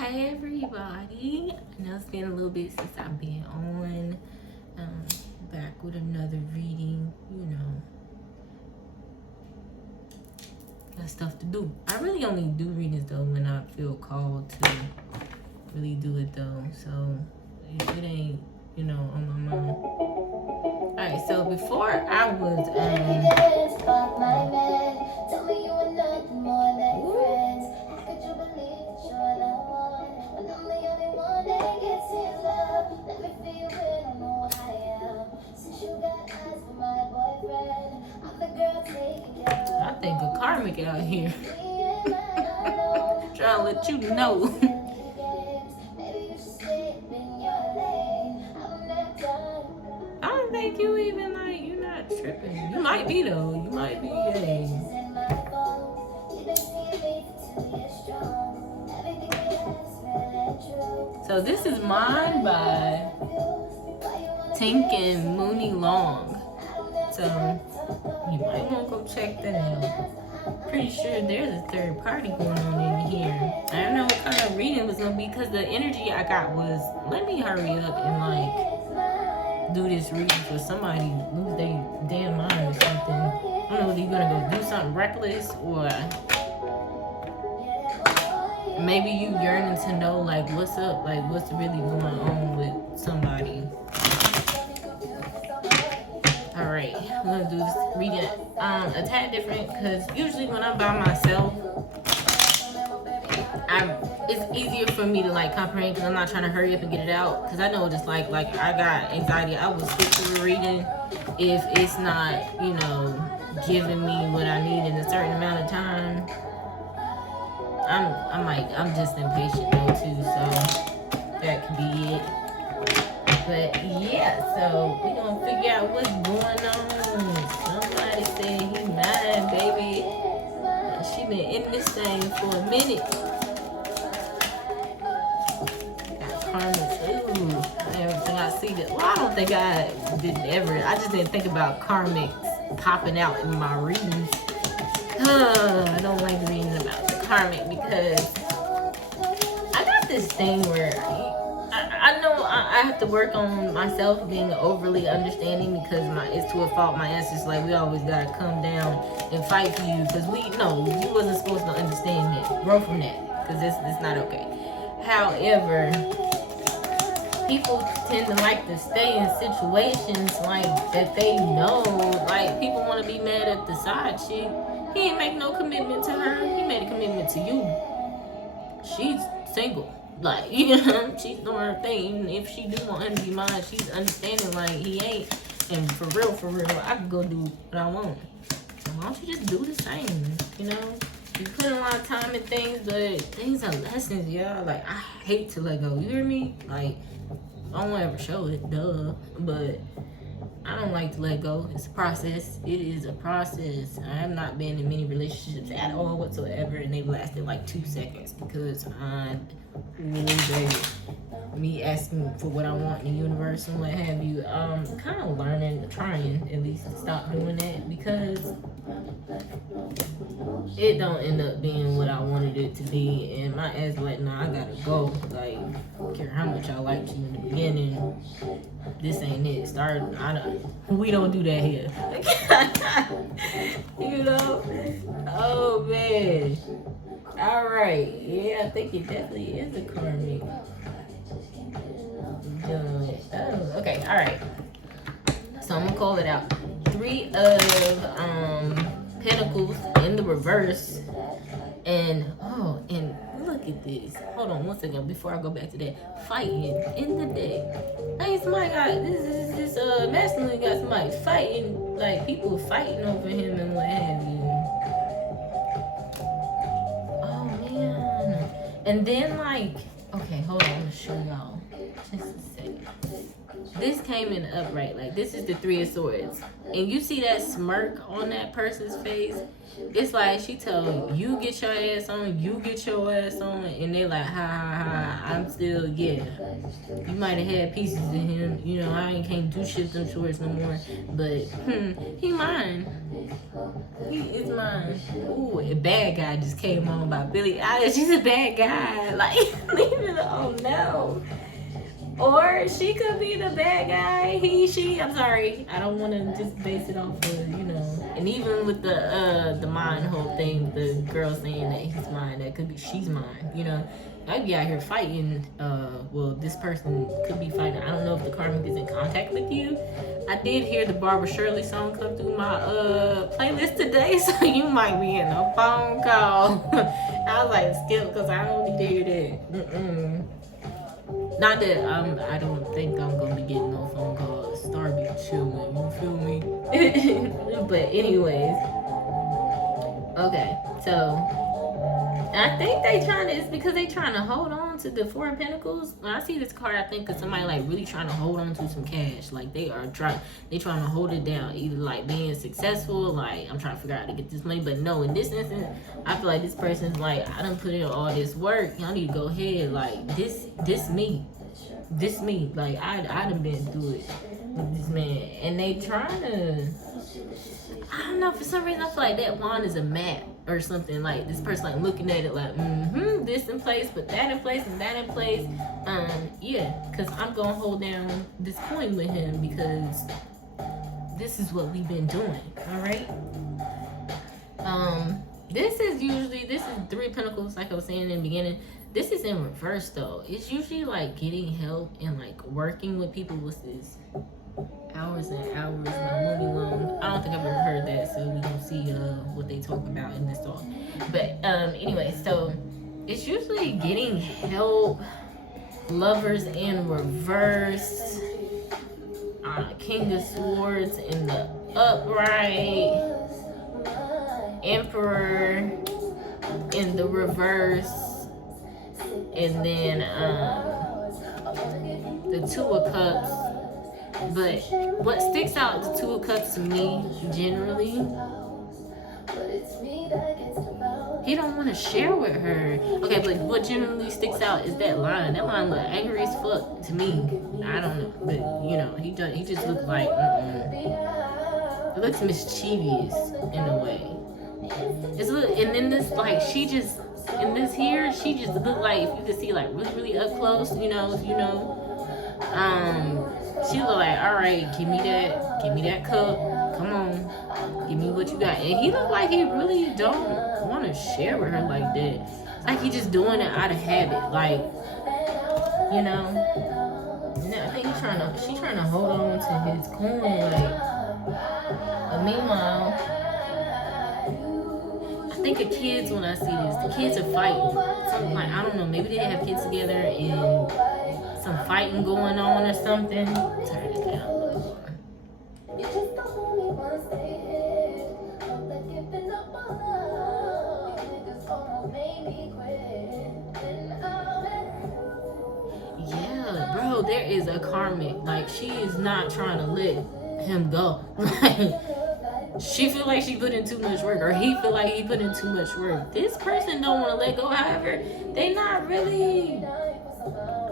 Hey everybody, I know it's been a little bit since I've been on, back with another reading, got stuff to do. I really only do readings though when I feel called to really do it though, so if it ain't, on my mind. Alright, so before I was, I think of Karmic out here. Trying to let you know. I don't think you even you're not tripping. You might be though. You might be. So this is mine by Tink and Mooney Long. So you might want to go check that out. Pretty sure there's a third party going on in here. I don't know what kind of reading it was gonna be because the energy I got was, let me hurry up and do this reading for somebody lose their damn mind or something. I don't know if you're gonna go do something reckless or maybe you yearning to know what's up, what's really going on with somebody. Alright, I'm gonna do this reading a tad different because usually when I'm by myself, it's easier for me to comprehend because I'm not trying to hurry up and get it out because I know what it's like I got anxiety. I will skip through a reading if it's not, giving me what I need in a certain amount of time. I'm just impatient though too, so that could be it. But yeah, so we gonna figure out what's going on. Somebody said he mine, baby. She been in this thing for a minute. Got Karmic. Ooh, everything I see that. Well, I don't think I did ever. I just didn't think about Karmic popping out in my readings. I don't like reading about the Karmic because I got this thing where I know I have to work on myself being overly understanding because it's to a fault. My ancestors we always gotta come down and fight for you because you wasn't supposed to understand that. Grow from that because it's not okay. However, people tend to stay in situations that they know. People want to be mad at the side chick. He ain't make no commitment to her. He made a commitment to you. She's single. She's doing her thing. Even if she do want him to be mine, she's understanding he ain't. And for real, I can go do what I want. So why don't you just do the same? You put in a lot of time in things, but things are lessons, y'all. I hate to let go. You hear me? I don't ever show it, duh. But I don't like to let go. It's a process. It is a process. I have not been in many relationships at all whatsoever, and they've lasted 2 seconds because me asking for what I want in the universe and what have you. Kind of learning, trying at least to stop doing that because it don't end up being what I wanted it to be, and my ass nah, I gotta go. I don't care how much I liked you in the beginning. This ain't it. We don't do that here. Oh man. Alright. Yeah, I think it definitely is a Karmic. Oh, okay, alright. So I'm gonna call it out. 3 of Pentacles in the reverse. And look at this. Hold on one second before I go back to that. Fighting in the deck. Hey, somebody got this masculine got somebody fighting, people fighting over him and what have you. Oh man. And then okay, hold on, I'm gonna show y'all. Just a second. this came in upright. Like, this is the Three of Swords. And you see that smirk on that person's face? It's like she told you get your ass on, you get your ass on, and they like, ha ha ha, I'm still, yeah. You might have had pieces of him, you know, I can't do shit with them swords no more, but he mine. He is mine. Ooh, a bad guy just came on by Billie Eilish. She's a bad guy. Like, leave it alone, no. Or she could be the bad guy, he, she. I'm sorry. I don't want to just base it off of, you know. And even with the mine whole thing, the girl saying that he's mine, that could be she's mine, you know. I'd be out here fighting. Well, this person could be fighting. I don't know if the Karmic is in contact with you. I did hear the Barbara Shirley song come through my playlist today, so you might be in a phone call. I was like, skip, because I don't need to hear that. Not that I don't think I'm gonna be getting no phone calls. Starbeam chilling, you feel me? But anyways, okay, so I think they trying to, it's because they trying to hold on to the Four of Pentacles. When I see this card, I think because somebody like really trying to hold on to some cash. Like they trying to hold it down, either like being successful, like I'm trying to figure out how to get this money. But no, in this instance, I feel like this person's like, I done put in all this work. Y'all need to go ahead. Like this me. Like I done been through it with this man, and they trying to. I don't know, for some reason I feel like that wand is a map or something. Like this person like looking at it like, this in place, but that in place and that in place. Yeah, because I'm gonna hold down this coin with him because this is what we've been doing. All right. This is Three of Pentacles, like I was saying in the beginning. This is in reverse though. It's usually like getting help and like working with people. What's this? Hours and hours, like moving long. I don't think I've ever heard that, so we don't see what they talk about in this talk. But anyway, so it's usually getting help. Lovers in reverse. King of Swords in the upright. Emperor in the reverse. And then the Two of Cups. But what sticks out the Two of Cups to me generally, he don't want to share with her. Okay, but what generally sticks out is that line. That line look angry as fuck to me. I don't know, but you know, he just looks like it looks mischievous in a way. And then this like she just looked like, if you could see like really really up close, you know. She was like, all right, give me that cup, come on, give me what you got. And he looked like he really don't want to share with her like that. It's like he just doing it out of habit, like, you know. I think she's trying to hold on to his coin, like. But meanwhile, I think the kids, when I see this, the kids are fighting. Something like, I don't know, maybe they have kids together and some fighting going on or something. Turn it down a little more. Yeah, bro, there is a Karmic. Like, she is not trying to let him go. Like, she feel like she put in too much work, or he feel like he put in too much work. This person don't want to let go. However, they not really.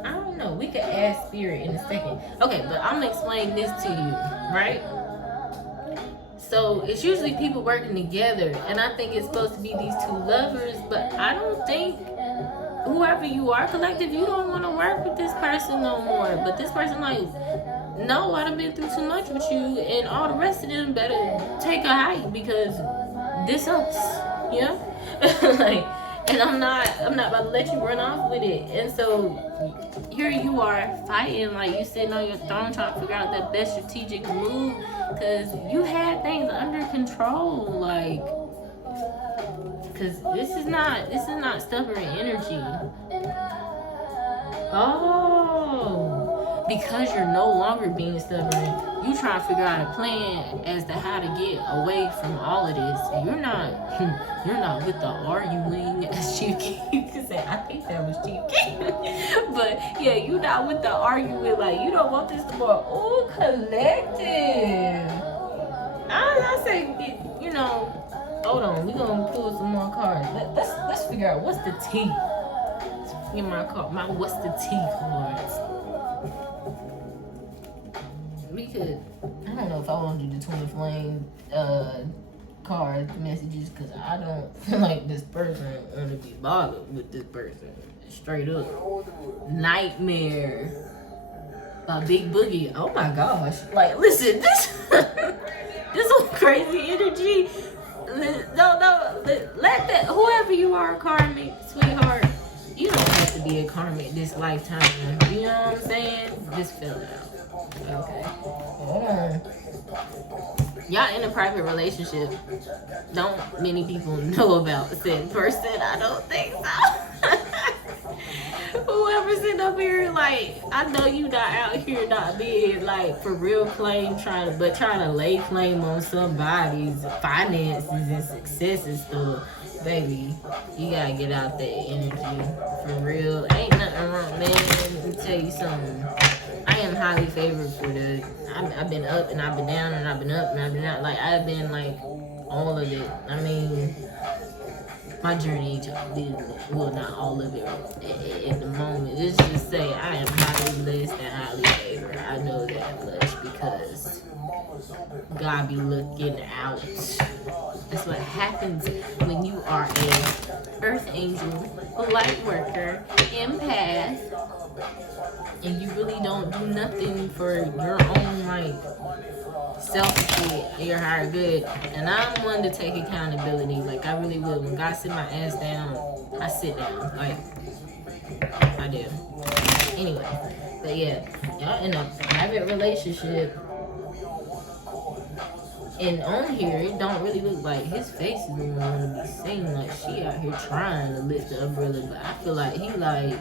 I don't know. We could ask Spirit in a second. Okay, but I'm gonna explain this to you, right? So it's usually people working together, and I think it's supposed to be these two lovers, but I don't think whoever you are, collective, you don't want to work with this person no more. But this person like, no, I done been through too much with you, and all the rest of them better take a hike because this sucks, you know? Like, and I'm not about to let you run off with it. And so here you are fighting, like you sitting on your throne trying to figure out the best strategic move because you had things under control, like, because this is not stubborn energy. Oh, because you're no longer being stubborn, you trying to figure out a plan as to how to get away from all of this. You're not with the arguing, as Chief Keef could say. I think that was Chief Keef. But Yeah, you not with the argument, like, you don't want this to more. Ooh, collective. I say, you know, hold on, we gonna pull some more cards. Let's figure out what's the T. Get my card, my what's the T cards. We could, I don't know if I want to do the twin flame card messages, because I don't feel like this person want to be bothered with this person. Straight up. Nightmare by Big Boogie. Oh my gosh. Like, listen, this this is crazy energy. No, let that, whoever you are, Karmic, sweetheart, you don't have to be a Karmic this lifetime. You know what I'm saying? Just fill it out. Okay. Hold on. Y'all in a private relationship. Don't many people know about said person? I don't think so. Whoever sitting up here, like, I know you not out here not being like for real claim trying to lay claim on somebody's finances and success and stuff. Baby, you gotta get out that energy for real. Ain't nothing wrong, man. Let me tell you something. I am highly favored for the. I've been up and I've been down and I've been up and I've been out. Like, I've been like all of it. I mean, my journey, well, not all of it at the moment. Let's just say I am highly blessed and highly favored. I know that much because God be looking out. That's what happens when you are a earth angel, light worker, empath, and you really don't do nothing for your own, like, selfishly, your higher good. And I'm one to take accountability. Like, I really will. When God sit my ass down, I sit down. Like, I do. Anyway, but yeah, y'all in a private relationship. And on here, it don't really look like his face is even want to be seen. Like, she out here trying to lift the umbrella, but I feel like he like,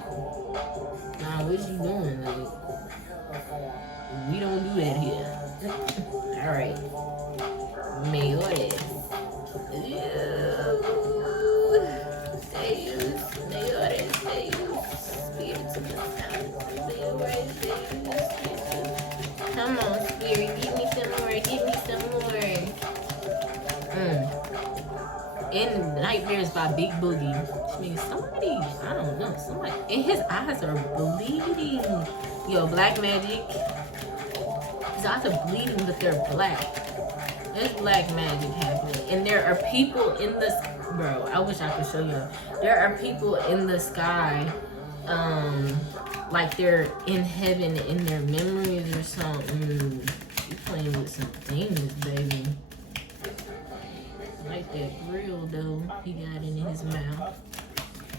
nah, what you doing? Like, we don't do that here. All right, mejores. Come on, spirit, give me some more. Give me some more. In Nightmares by Big Boogie. Which means somebody, I don't know, somebody, and his eyes are bleeding. Yo, black magic. His eyes are bleeding, but they're black. There's black magic happening. And there are people in the, bro, I wish I could show you. There are people in the sky, like they're in heaven in their memories or something. You playing with some demons, baby. Like that grill though he got in his mouth.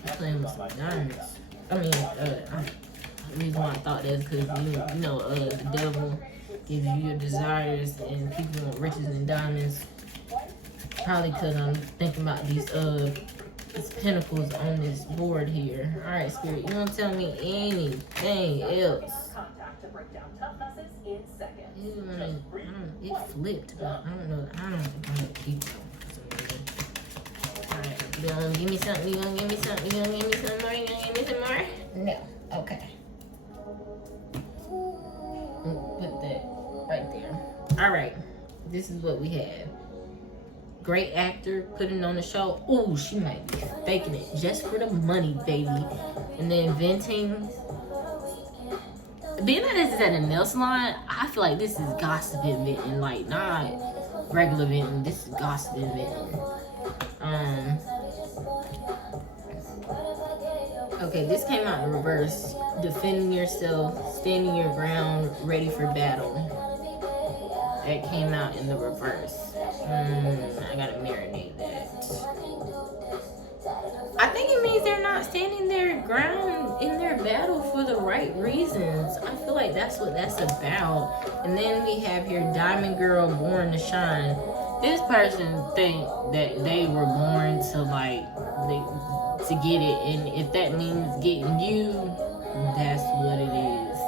He's playing with some diamonds. I mean, the reason why I thought that is because you know the devil gives you your desires and people want riches and diamonds. Probably because I'm thinking about these pinnacles on this board here. All right, spirit, you don't tell me anything else. It flipped, but I don't know. I don't think I'm gonna keep it. Alright, you gonna give me something? You gonna give me something? You gonna give me some more? You gonna give me some more? No. Okay. Put that right there. Alright. This is what we have. Great actor, putting on the show. Ooh, she might be faking it just for the money, baby. And then venting. Being that this is at a nail salon, I feel like this is gossip venting, like not regular venting. This is gossip venting. Okay, this came out in reverse. Defending yourself, standing your ground, ready for battle. That came out in the reverse. I gotta marinate that. I think it means they're not standing their ground in their battle for the right reasons. I feel like that's what that's about. And then we have here Diamond Girl Born to Shine. This person think that they were born to like to get it, and if that means getting you, that's what it is.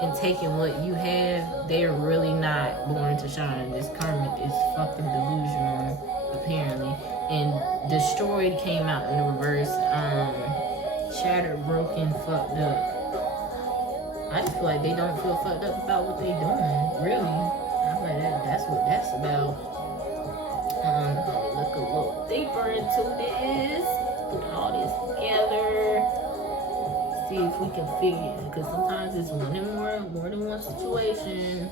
And taking what you have, they're really not born to shine. This Karmic is fucking delusional, apparently. And Destroyed came out in the reverse. shattered, broken, fucked up. I just feel like they don't feel fucked up about what they doing, really. I'm like, that's what that's about. Let me look a little deeper into this. Put all this together. See if we can figure it. Because sometimes it's more than one situation.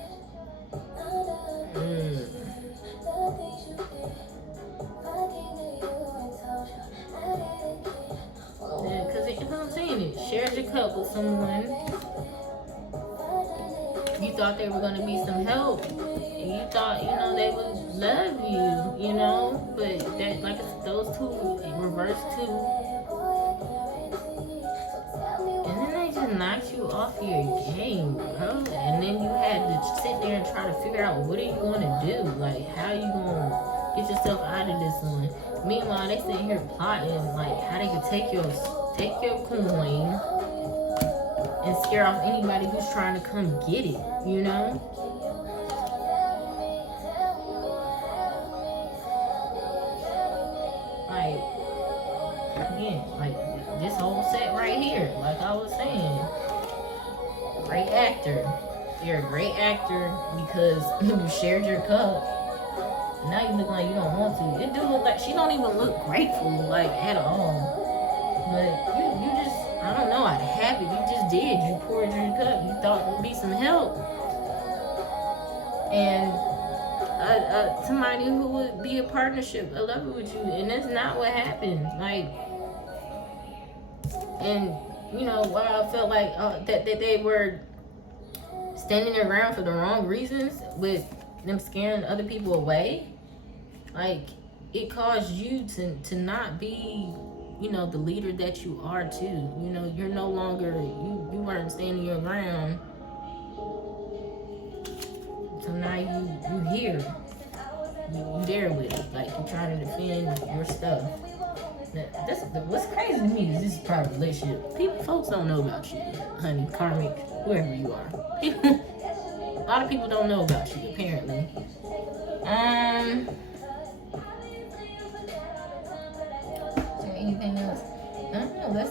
Yeah, because you know what I'm saying? It shared your cup with someone. You thought they were going to be some help. And you thought, you know, they would love you, you know? But that, like, those two reverse two. And then they just knocked you off your game, bro. And then you had to sit there and try to figure out what are you going to do? Like, how are you going to get yourself out of this one? Meanwhile, they sitting here plotting, like, how they could take your coin and scare off anybody who's trying to come get it, you know? Like, again, like, this whole set right here, like I was saying, great actor. You're a great actor because you shared your cup. Now you look like you don't want to. It do look like she don't even look grateful, like, at all. But you just, I don't know, out of habit, you just did. You poured your cup. You thought there would be some help. And somebody who would be a partnership, a lover with you. And that's not what happened. Like, and, you know, while I felt like that they were standing their ground for the wrong reasons with them scaring other people away, like, it caused you to not be, you know, the leader that you are too. You know, you're no longer, you weren't standing your ground. So now you here. You there with it. Like, you're trying to defend your stuff. That's what's crazy to me is this is private relationship. Folks don't know about you, honey, Karmic, whoever you are. A lot of people don't know about you, apparently. Anything else? I don't know. This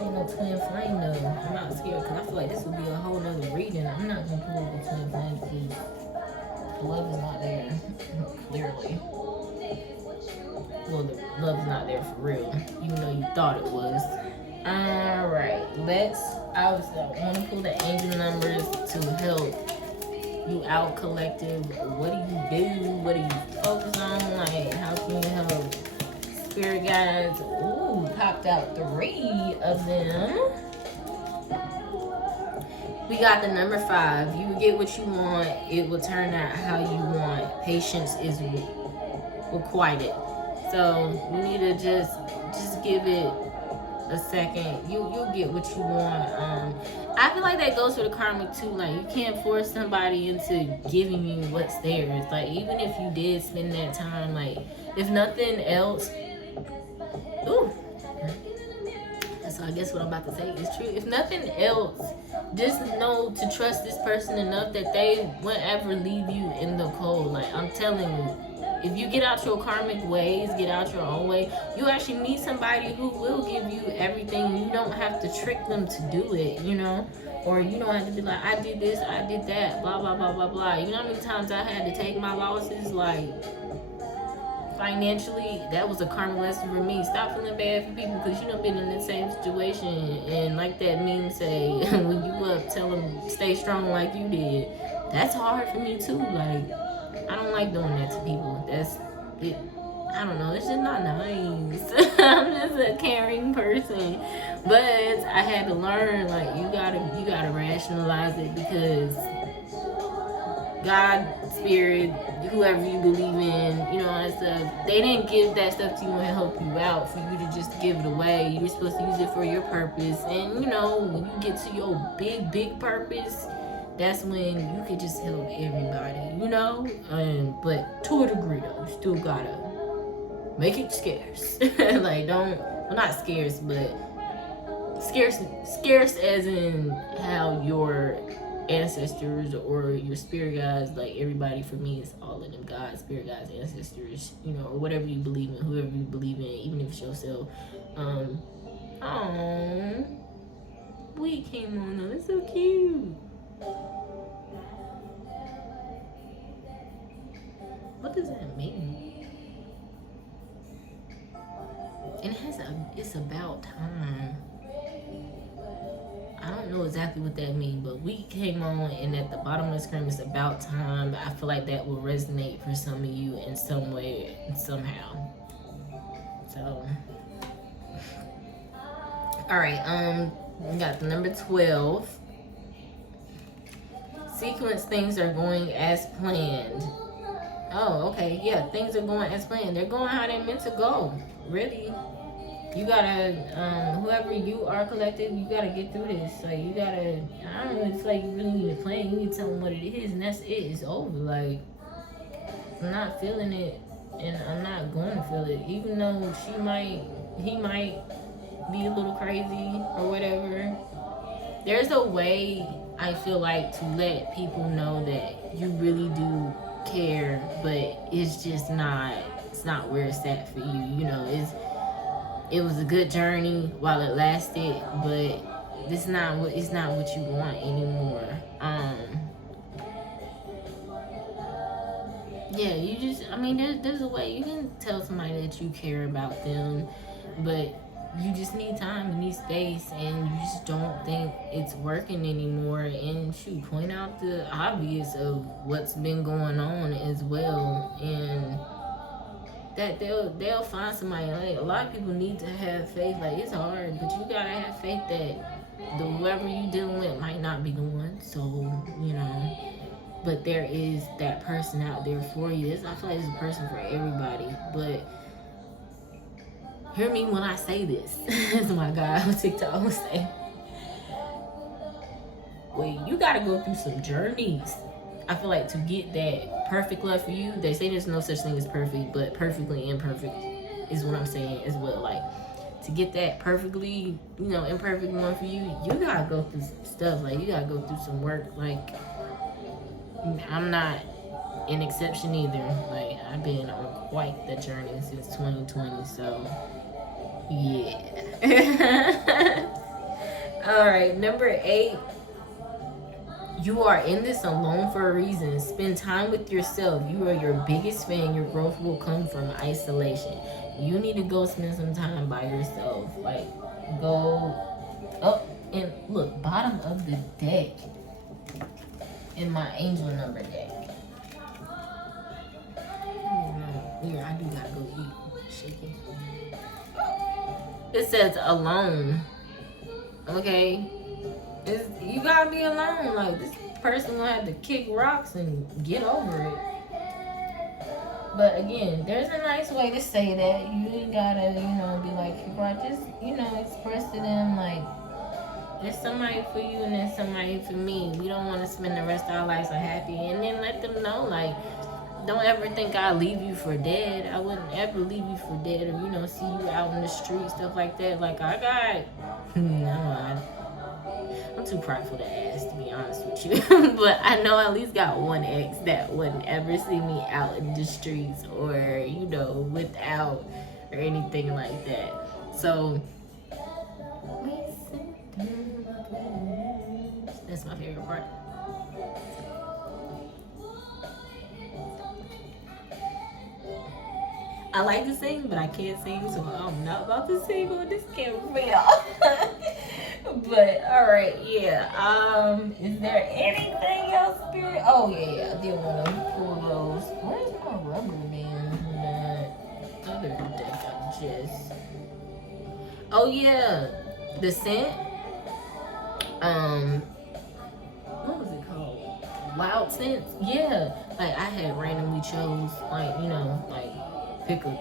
ain't no twin flame though. I'm not scared because I feel like this would be a whole nother reading. I'm not gonna pull the twin flame because the love is not there. Clearly. Well, the love's not there for real, even though you thought it was. Alright, I want to pull the angel numbers to help you out, collective. What do you do? What do you focus on? Like, how can you help? Spirit guides, ooh, popped out 3 of them. We got the number 5. You will get what you want. It will turn out how you want. Patience is requited. So you need to just give it a second. You'll get what you want. I feel like that goes for the karmic too. Like, you can't force somebody into giving you what's theirs. Like, even if you did spend that time, like, if nothing else. Ooh. So I guess what I'm about to say is true. If nothing else, just know to trust this person enough that they won't ever leave you in the cold. Like, I'm telling you, if you get out your karmic ways, get out your own way, you actually meet somebody who will give you everything. You don't have to trick them to do it, you know? Or you don't have to be like, I did this, I did that, blah, blah, blah, blah, blah. You know how many times I had to take my losses, like, financially? That was a karmic lesson for me. Stop feeling bad for people because you done been in the same situation. And like that meme say, when you up, tell them stay strong like you did. That's hard for me too. Like, I don't like doing that to people. That's it. I don't know. It's just not nice. I'm just a caring person, but I had to learn. Like, you gotta rationalize it because God, spirit, whoever you believe in, you know, and stuff. They didn't give that stuff to you and help you out for you to just give it away. You're supposed to use it for your purpose. And you know, when you get to your big purpose, that's when you could just help everybody, you know? But to a degree, though, you still gotta make it scarce. Like, well, not scarce, but scarce as in how your ancestors or your spirit guides, like, everybody for me is all of them, God, spirit guides, ancestors, you know, or whatever you believe in, whoever you believe in, even if it's yourself, Oh, we came on them. It's so cute. What does that mean? And it has it's about time. I don't know exactly what that means, but we came on, and at the bottom of the screen, it's about time. I feel like that will resonate for some of you in some way, somehow. So, all right. We got the number 12. Sequence, things are going as planned. Oh, okay. Yeah, things are going as planned. They're going how they're meant to go. Really. You gotta, whoever you are collective, you gotta get through this. Like, you gotta, I don't really feel like you really need to plan. You need to tell them what it is, and that's it. It's over. Like, I'm not feeling it, and I'm not going to feel it. Even though he might be a little crazy or whatever. There's a way, I feel like, to let people know that you really do care, but it's just not, it's not where it's at for you. You know, it was a good journey while it lasted, but it's not what you want anymore. Yeah, you just, I mean, there's a way you can tell somebody that you care about them, but you just need time, you need space, and you just don't think it's working anymore. And shoot, point out the obvious of what's been going on as well, and that they'll find somebody. Like, a lot of people need to have faith. Like, it's hard, but you gotta have faith that whoever you dealing with might not be the one. So, you know, but there is that person out there for you. I feel like there's a person for everybody. But hear me when I say this. As my guy on TikTok would say. Well, you gotta go through some journeys. I feel like to get that perfect love for you, they say there's no such thing as perfect, but perfectly imperfect is what I'm saying as well. Like, to get that perfectly, you know, imperfect one for you, you gotta go through some stuff. Like, you gotta go through some work. Like, I'm not an exception either. Like, I've been on quite the journey since 2020, so yeah. All right, number 8. You are in this alone for a reason. Spend time with yourself. You are your biggest fan. Your growth will come from isolation. You need to go spend some time by yourself. Like, go up and look, bottom of the deck in my angel number deck. Here, I do gotta go eat. Shaking. It says alone. Okay? You gotta be alone. Like, this person gonna have to kick rocks and get over it. But again, there's a nice way to say that. You ain't gotta, you know, be like, kick rock. Just, you know, express to them, like, there's somebody for you and there's somebody for me. We don't want to spend the rest of our lives unhappy. And then let them know, like, don't ever think I'll leave you for dead. I wouldn't ever leave you for dead, or, you know, see you out in the street, stuff like that. Like, I got, no, I'm too prideful to ask, to be honest with you. But I know I at least got one ex that wouldn't ever see me out in the streets or, you know, without or anything like that. So, that's my favorite part. I like to sing, but I can't sing, so I'm not about to sing on this camera for y'all. But alright, yeah. Is there anything else, Spirit? Oh yeah, I did want to pull those. Where's my rubber band? That other deck I just. Oh yeah, the scent. What was it called? Loud scents. Yeah, like I had randomly chose, like, you know, like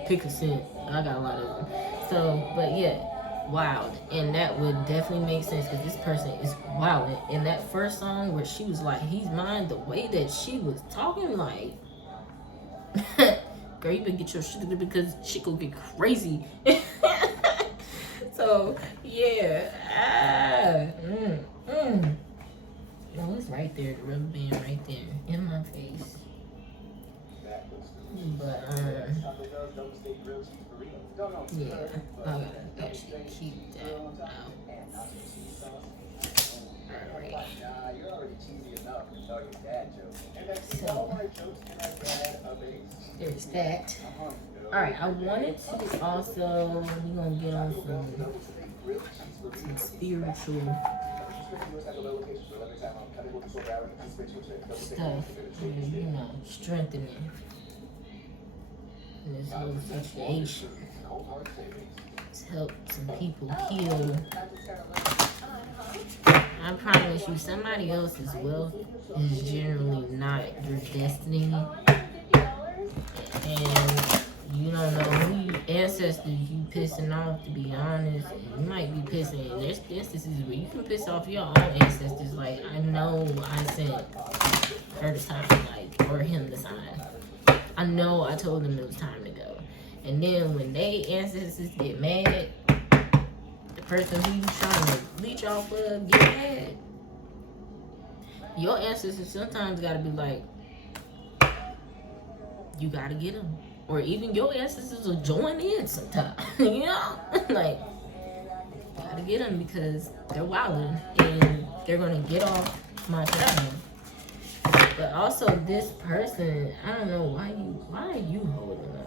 pick a scent. I got a lot of them. So, but yeah. Wild, and that would definitely make sense because this person is wild. In that first song where she was like, he's mine, the way that she was talking, like, girl, you better get your shit together because shit gonna get crazy. So yeah, no, it's right there, the rubber band right there in my face. But Yeah, I gotta actually keep that out. Alright. So, there's that. Alright, I wanted to also, we're gonna get on some spiritual stuff, and, you know, strengthening in this whole situation. To help some people heal. I promise you, somebody else's wealth is generally not your destiny. And you don't know who your ancestors you pissing off, to be honest. You might be pissing. There's instances where you can piss off your own ancestors. Like, I know I sent her the sign, like, or him the sign. I know I told them it was time to go. And then when they ancestors get mad, the person who you trying to leech off of get mad. Your ancestors sometimes gotta be like, you gotta get them. Or even your ancestors will join in sometimes. You know? Like, you gotta get them because they're wilding and they're gonna get off my time. But also this person, I don't know why are you holding on?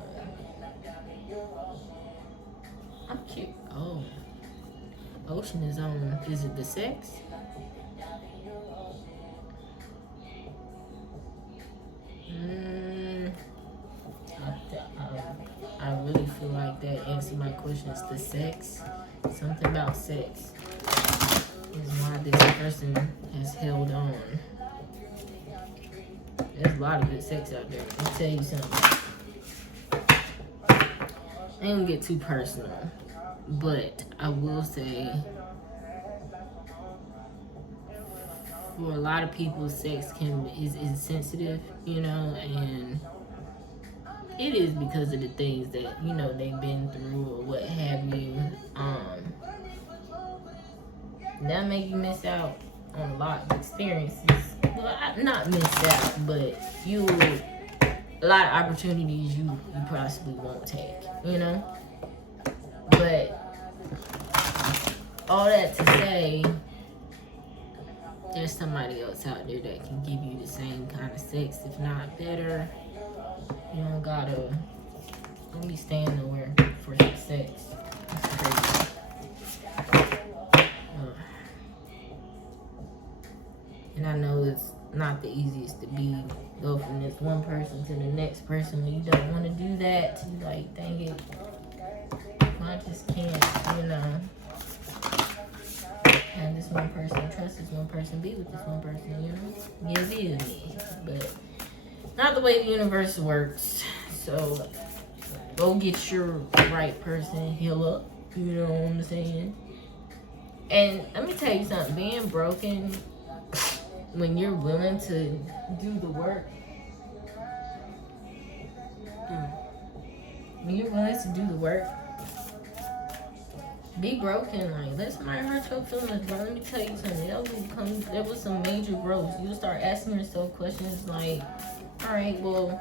I'm cute. Oh. Ocean is on, is it the sex? I really feel like that answered my question. It's the sex. Something about sex is why this person has held on. There's a lot of good sex out there. Let me tell you something. I ain't gonna get too personal, but I will say for a lot of people, sex is insensitive, you know, and it is because of the things that, you know, they've been through or what have you. That make you miss out on a lot of experiences. Well, not miss out, but a lot of opportunities you possibly won't take, you know? But all that to say, there's somebody else out there that can give you the same kind of sex, if not better. You don't be staying nowhere for some sex. That's crazy. And I know it's not the easiest to go from this one person to the next person when you don't want to do that. You like, dang it, I just can't, you know, have this one person, trust this one person, be with this one person, you know? Yes, it is me. But not the way the universe works. So go get your right person, heal up, you know what I'm saying? And let me tell you something, being broken, when you're willing to do the work, when you're willing to do the work, be broken, like, let somebody hurt your feelings, bro. Let me tell you something, there was some major growth. You'll start asking yourself questions like, all right, well,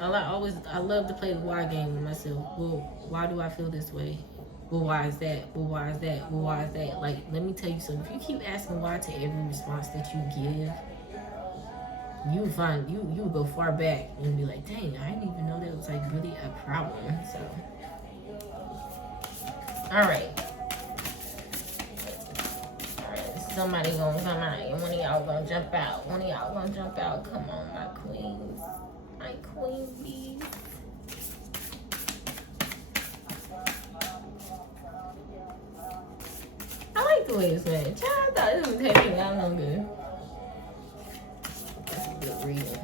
I love to play the why game with myself. Well, why do I feel this way? Well, why is that? Well, why is that? Well, why is that? Like, let me tell you something. If you keep asking why to every response that you give, you will find, you will go far back and be like, dang, I didn't even know that was, like, really a problem. So, all right. Somebody gonna come out and one of y'all gonna jump out. Come on, my queens. My queen bees. I like the way it's went. Child, I thought it was taking that longer. That's a good reading.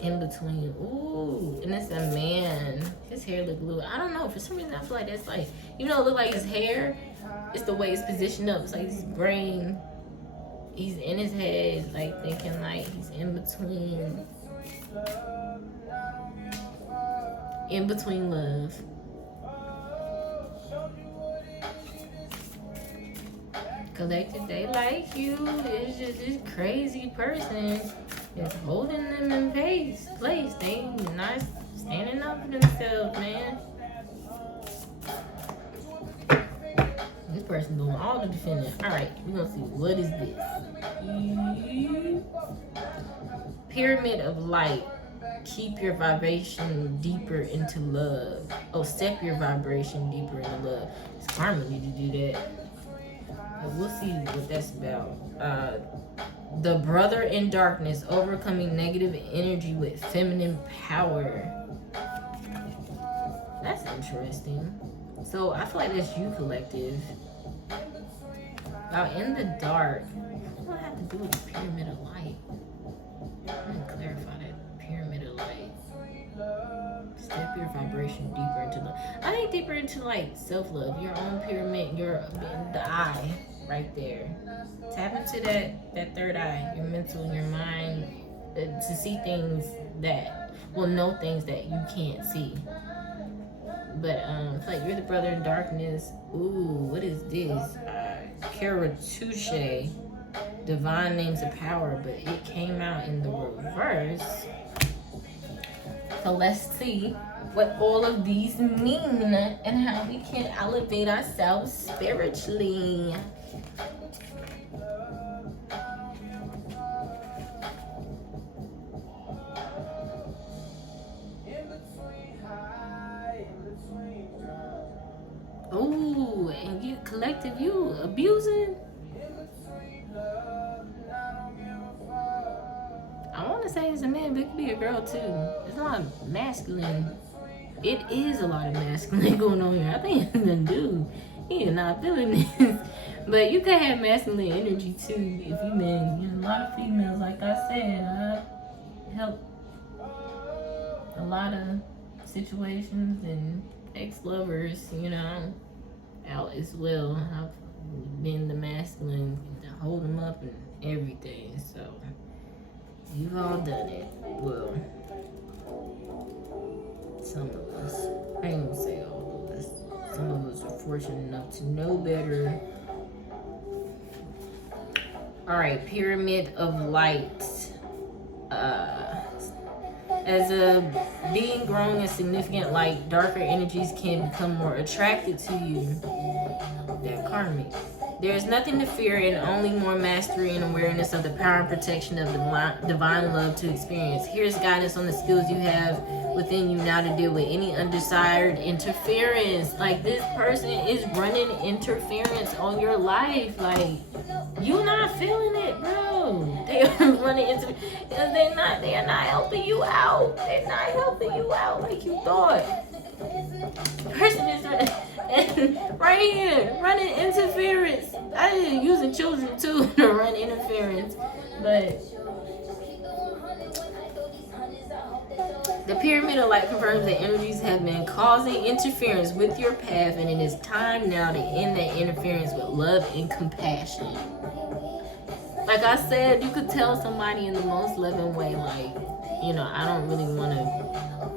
In between, ooh, and it's a man. His hair look blue. I don't know. For some reason, I feel like that's like, you know, look like his hair. It's the way it's positioned up. It's like his brain. He's in his head, like thinking like he's in between In between love. Collective, they like you. It's just this crazy person is holding them in place. They not standing up for themselves, man. This person doing all the defending. Alright, we're gonna see what is this. Pyramid of light. Keep your vibration deeper into love. Oh, step your vibration deeper into love. It's karma need to do that. But we'll see what that's about. The brother in darkness, overcoming negative energy with feminine power. That's interesting. So I feel like that's you, collective. Now in the dark, what do I have to do with the pyramid of light? I'm gonna clarify that pyramid of light. Step your vibration deeper into love. I think deeper into like self-love, your own pyramid, the eye right there. Tap into that third eye, your mental and your mind, to see things that, know things that you can't see. But it's like you're the brother in darkness. Ooh, what is this? Karatuche, divine names of power, but it came out in the reverse. So let's see what all of these mean and how we can elevate ourselves spiritually. Ooh, and you collective, you abusing. I want to say it's a man, but it could be a girl too. It's a lot of masculine. It is a lot of masculine going on here. I think it's a dude. He is not feeling this. But you could have masculine energy too if you men. You know, a lot of females, like I said, help a lot of situations and ex-lovers, out as well. I've been the masculine to hold them up and everything. So you've all done it. Well, some of us. I ain't gonna say all of us. Some of us are fortunate enough to know better. Alright, pyramid of light. As a being growing in significant light, darker energies can become more attracted to you. That karmic. There is nothing to fear and only more mastery and awareness of the power and protection of the divine love to experience. Here's guidance on the skills you have within you now to deal with any undesired interference. Like, this person is running interference on your life. Like, you not feeling it, bro. They are running into, because they are not helping you out. They're not helping you out like you thought. The person is right here running interference. I didn't using children too to run interference, but the pyramid of light confirms that energies have been causing interference with your path, and it is time now to end that interference with love and compassion. Like I said, you could tell somebody in the most loving way, like, I don't really want to,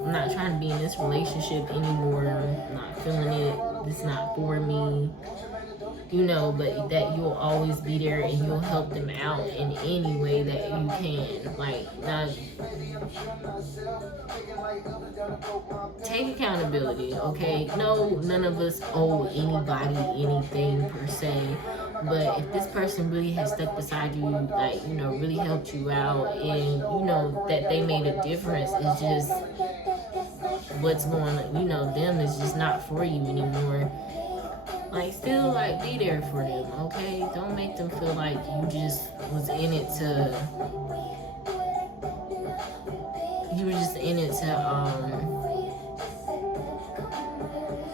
I'm not trying to be in this relationship anymore. I'm not feeling it. It's not for me. But that you'll always be there and you'll help them out in any way that you can. Like, not take accountability, okay? No, none of us owe anybody anything per se. But if this person really has stuck beside you, like, really helped you out, and that they made a difference, it's just what's going on, them is just not for you anymore. Like, still, like, be there for them, okay? Don't make them feel like you just was in it to,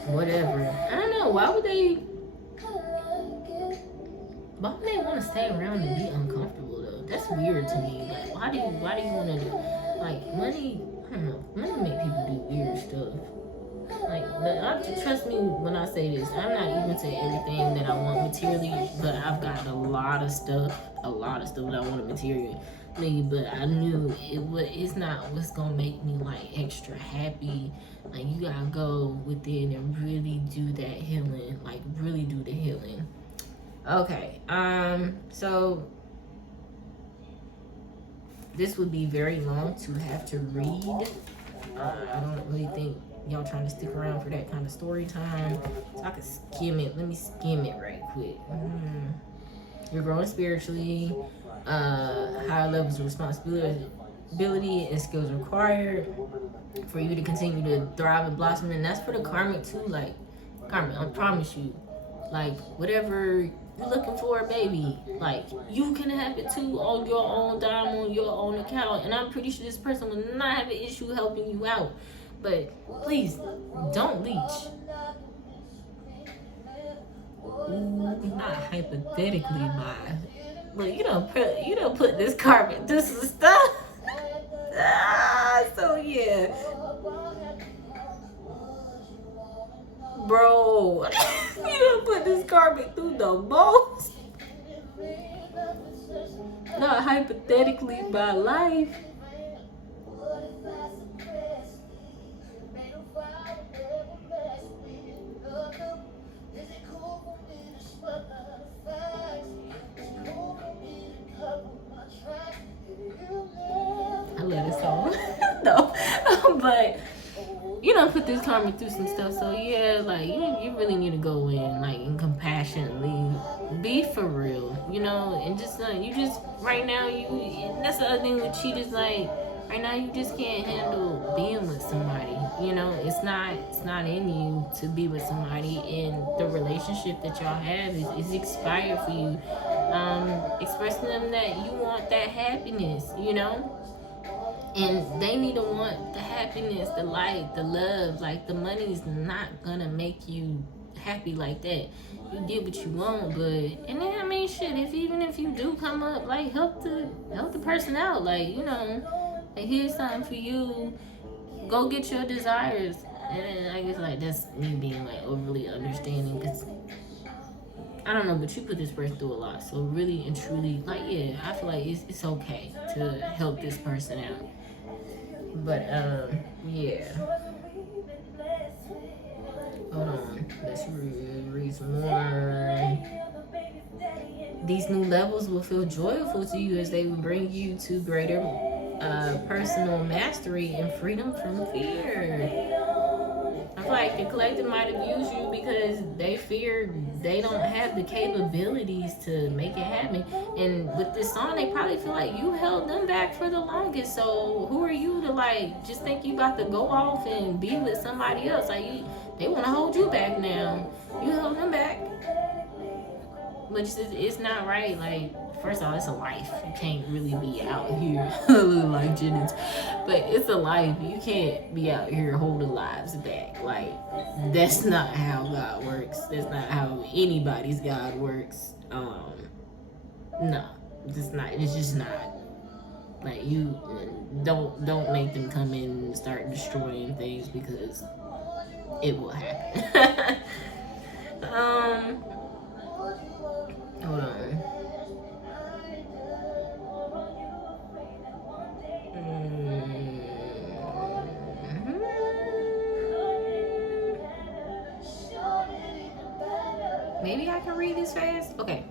whatever. I don't know, why would they want to stay around and be uncomfortable, though? That's weird to me. Like, why do you want to do, like, money, I don't know, money make people do weird stuff. Like, trust me when I say this, I'm not even to everything that I want materially, but I've got a lot of stuff that I want materially. me, but I knew it's not what's gonna make me like extra happy. Like, you gotta go within and really do that healing, like really do the healing. Okay, so this would be very long to have to read. I don't really think y'all trying to stick around for that kind of story time, so I can skim it. Let me skim it right quick. You're growing spiritually. Higher levels of responsibility and skills required for you to continue to thrive and blossom. And that's for the karmic too. Like, karmic, I promise you, like, whatever you're looking for, baby, like, you can have it too on your own dime, on your own account. And I'm pretty sure this person will not have an issue helping you out. But please don't leech. Not hypothetically, by, but you don't put this carpet through some stuff. So yeah, bro, you don't put this carpet through the most. Not hypothetically, by life. I love this song. No, but you don't put this karma through some stuff. So yeah, like, you really need to go in, like, and compassionately be for real, and just you just right now, and that's the other thing with cheaters, like, right now you just can't handle being with somebody. It's not in you to be with somebody, and the relationship that y'all have is expired for you. Expressing them that you want that happiness, and they need to want the happiness, the light, the love. Like, the money's not gonna make you happy like that. You get what you want, but, and then, I mean, shit, even if you do come up, like, help the person out, like, like, here's something for you, go get your desires. And I guess, like, that's me being, like, overly understanding, because I don't know, but you put this person through a lot. So really and truly, like, yeah, I feel like it's okay to help this person out. But yeah. Hold on, let's read some more. These new levels will feel joyful to you as they will bring you to greater personal mastery and freedom from fear. I feel like the collective might have used you because they fear they don't have the capabilities to make it happen. And with this song, they probably feel like you held them back for the longest. So who are you to, like, just think you about to go off and be with somebody else? Like, they want to hold you back now. You held them back. But it's not right. Like, first of all, it's a life. You can't really be out here like Jennings, but it's a life. You can't be out here holding lives back. Like, that's not how God works. That's not how anybody's God works. No, it's not. It's just not. Like, you don't make them come in and start destroying things, because it will happen. Hold on. Maybe I can read this fast. Okay.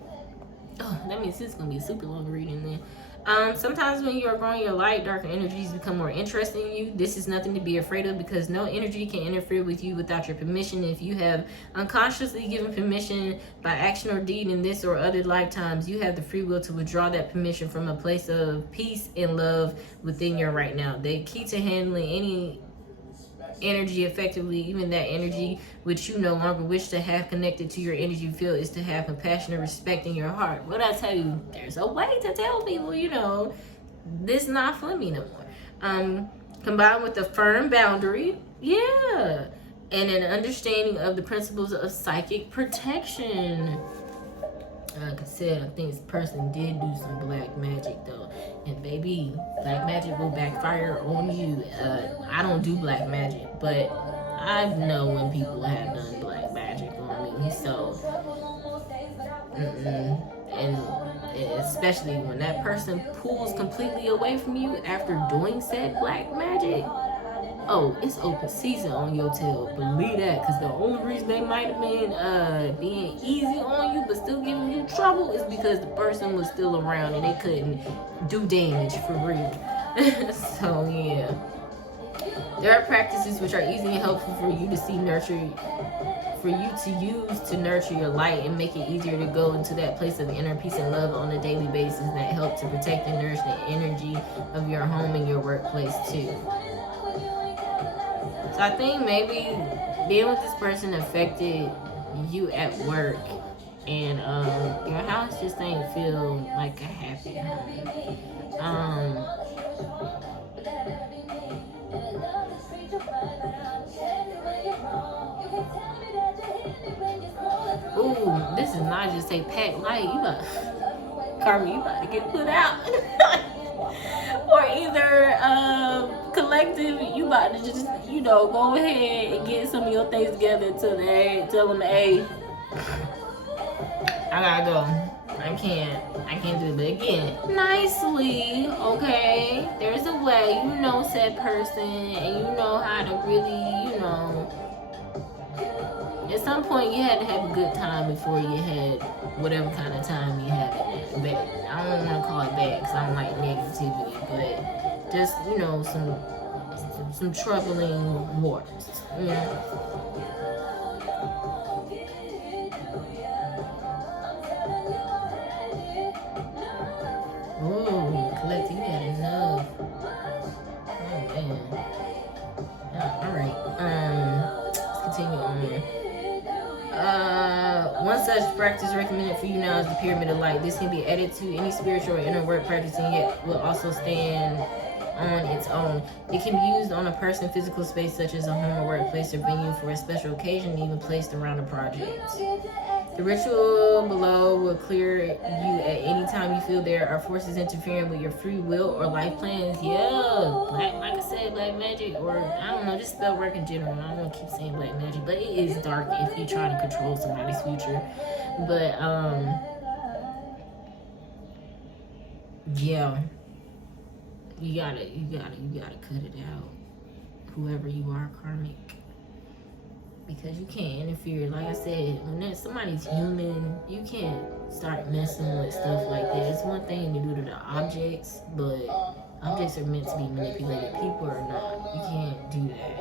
Oh, that means this is gonna be a super long reading then. Sometimes when you are growing your light, darker energies become more interesting in you. This is nothing to be afraid of, because no energy can interfere with you without your permission. If you have unconsciously given permission by action or deed in this or other lifetimes, you have the free will to withdraw that permission from a place of peace and love within your right now. The key to handling any energy effectively, even that energy which you no longer wish to have connected to your energy field, is to have compassion and respect in your heart. What I tell you, there's a way to tell people, this not for me no more. Combined with a firm boundary, yeah, and an understanding of the principles of psychic protection. Like I said, I think this person did do some black magic though, and baby, black magic will backfire on you. I don't do black magic, but I know when people have done black magic on me. So, and especially when that person pulls completely away from you after doing said black magic. Oh, it's open season on your tail. Believe that, because the only reason they might have been being easy on you but still giving you trouble is because the person was still around and they couldn't do damage for real. So yeah, there are practices which are easy and helpful for you to see for you to use to nurture your light and make it easier to go into that place of inner peace and love on a daily basis that help to protect and nourish the energy of your home and your workplace too. So I think maybe being with this person affected you at work, and your house just ain't feel like a happy home. Ooh, this is not just a pack light. You about, Karmic, you about to get put out. Or either collective, you about to just, go ahead and get some of your things together tell them, hey, I gotta go. I can't do it. But again, nicely, okay? There's a way, said person, and you know how to really, at some point you had to have a good time before you had whatever kind of time you had in bed. I don't want to call it bad because I don't like negativity, but just, some troubling waters. Ooh, collective, you had enough. Oh, man. Alright, let's continue on. One such practice recommended for you now is the pyramid of light. This can be added to any spiritual or inner work practice, and yet will also stand on its own. It can be used on a person, physical space such as a home or workplace or venue for a special occasion, even placed around a project. The ritual below will clear you at any time you feel there are forces interfering with your free will or life plans. Yeah, like I said, black magic, or I don't know, just spell work in general. I don't want to keep saying black magic, but it is dark if you're trying to control somebody's future. But yeah, you gotta cut it out, whoever you are, Karmic. Because you can't interfere. Like I said, when somebody's human, you can't start messing with stuff like that. It's one thing to do to the objects, but objects are meant to be manipulated. People are not. You can't do that.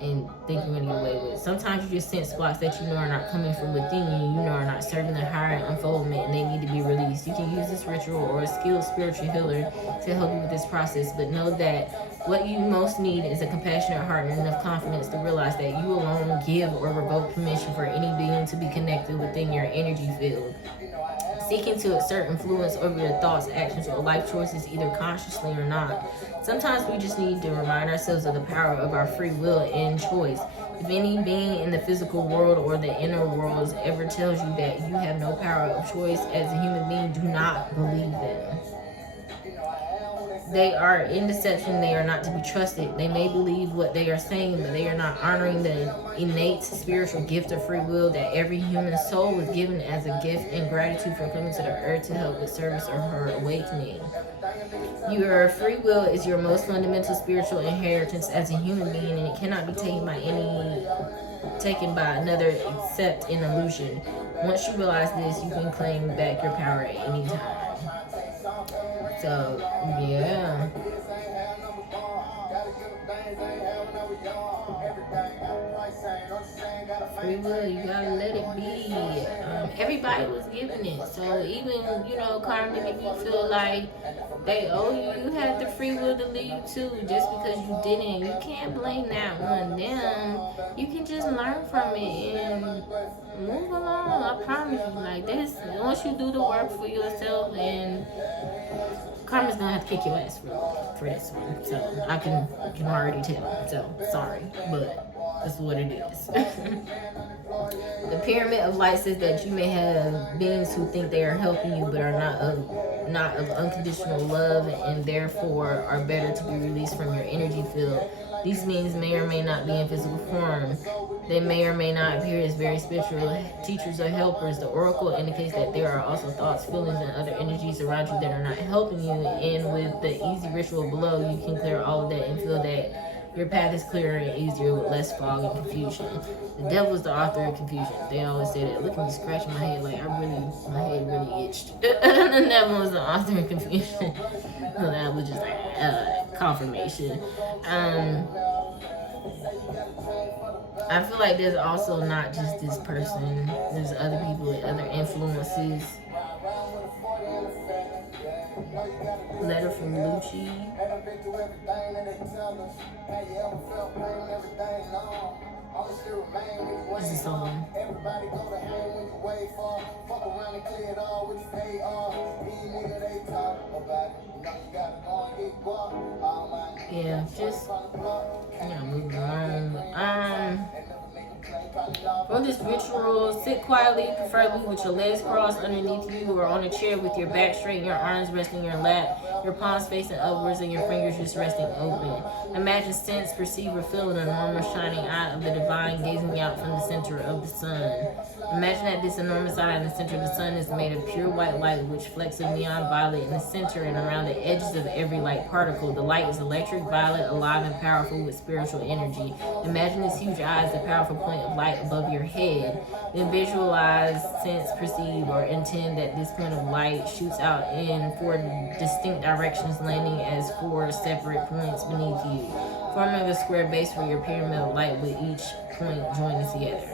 And think you're gonna get away with it. Sometimes you just sense spots that you know are not coming from within you, are not serving the higher unfoldment, and they need to be released. You can use this ritual or a skilled spiritual healer to help you with this process, but know that what you most need is a compassionate heart and enough confidence to realize that you alone give or revoke permission for any being to be connected within your energy field. Seeking to exert influence over your thoughts, actions, or life choices, either consciously or not. Sometimes we just need to remind ourselves of the power of our free will and choice. If any being in the physical world or the inner worlds ever tells you that you have no power of choice as a human being, do not believe them. They are in deception. They are not to be trusted. They may believe what they are saying, but they are not honoring the innate spiritual gift of free will that every human soul was given as a gift in gratitude for coming to the earth to help with service or her awakening. Your free will is your most fundamental spiritual inheritance as a human being, and it cannot be taken by another except in illusion. Once you realize this, you can claim back your power at any time. So, yeah. Free will, you gotta let it be. Everybody was given it. So even, Karmic, if you feel like they owe you, you had the free will to leave too. Just because you didn't, you can't blame that on them. You can just learn from it and move along. I promise you, like this. Once you do the work for yourself, and Karmic's gonna have to kick your ass for this one. So I can already tell. So sorry, but That's what it is. The pyramid of light says that you may have beings who think they are helping you but are not of unconditional love, and therefore are better to be released from your energy field. These beings may or may not be in physical form. They may or may not appear as very spiritual teachers or helpers. The oracle indicates that there are also thoughts, feelings, and other energies around you that are not helping you. And with the easy ritual below, you can clear all of that and feel that your path is clearer and easier with less fog and confusion. The devil is the author of confusion. They always say that. Look at me scratching my head like my head really itched. The devil is the author of confusion. So that was just like confirmation. I feel like there's also not just this person. There's other people with other influences. Letter from Lucci. This is a song. Yeah, just moving on. For this ritual, sit quietly, preferably with your legs crossed underneath you or on a chair with your back straight and your arms resting in your lap, your palms facing upwards and your fingers just resting open. Imagine, sense, perceive, or feel an enormous shining eye of the divine gazing out from the center of the sun. Imagine that this enormous eye in the center of the sun is made of pure white light which flecks of neon violet in the center and around the edges of every light particle. The light is electric violet, alive and powerful with spiritual energy. Imagine this huge eye as the powerful point of light above your head. Then visualize, sense, perceive, or intend that this point of light shoots out in 4 distinct directions, landing as 4 separate points beneath you, forming a square base for your pyramid of light with each point joining together.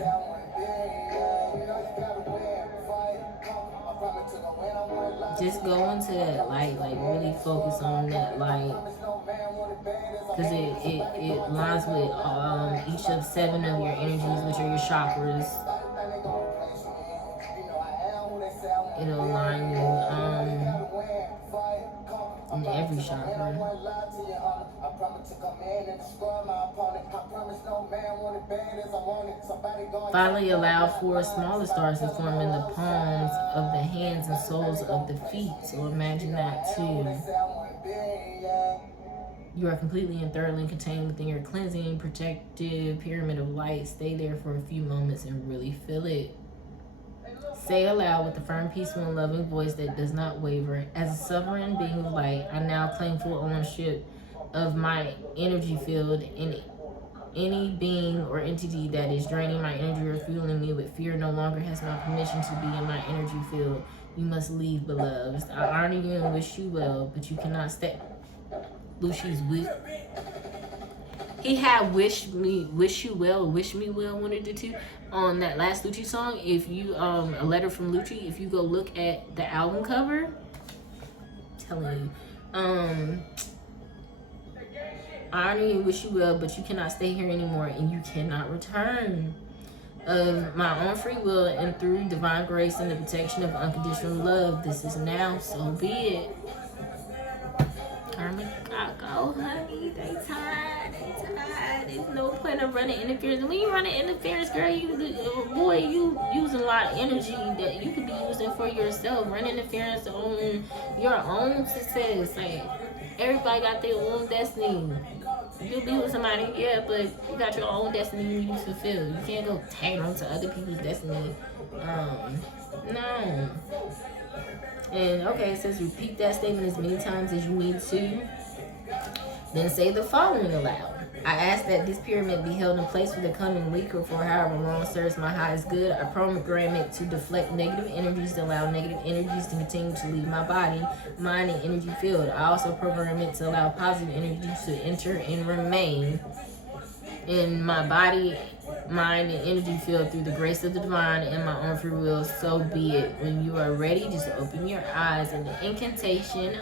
Just go into that light, like really focus on that light, because it lines with each of 7 of your energies, which are your chakras. It'll align you in every chakra. Finally, allow 4 smaller stars to form in the palms of the hands and soles of the feet. So imagine that too. You are completely and thoroughly contained within your cleansing, protective pyramid of light. Stay there for a few moments and really feel it. Say aloud with a firm, peaceful, and loving voice that does not waver. As a sovereign being of light, I now claim full ownership of my energy field, and any being or entity that is draining my energy or fueling me with fear no longer has my permission to be in my energy field. You must leave, beloveds. I honor you and wish you well, but you cannot stay. Lucci's wish. He had wish you well, wish me well, one of the two. On that last Lucci song, if you a letter from Lucci, if you go look at the album cover, I'm telling you, I honor you and wish you well, but you cannot stay here anymore, and you cannot return. Of my own free will and through divine grace and the protection of unconditional love, this is now, so be it. Karmic, gotta go, honey. They tired. There's no point of running interference. When you running interference, girl, you using a lot of energy that you could be using for yourself. Run interference on your own success. Like, everybody got their own destiny. You'll be with somebody, yeah, but you got your own destiny you fulfill. You can't go tag on to other people's destiny. No. And okay, it says repeat that statement as many times as you need to. Then say the following aloud. I ask that this pyramid be held in place for the coming week or for however long serves my highest good. I program it to deflect negative energies, to allow negative energies to continue to leave my body, mind, and energy field. I also program it to allow positive energies to enter and remain in my body, mind, and energy field through the grace of the divine and my own free will. So be it. When you are ready, just open your eyes. And the incantation,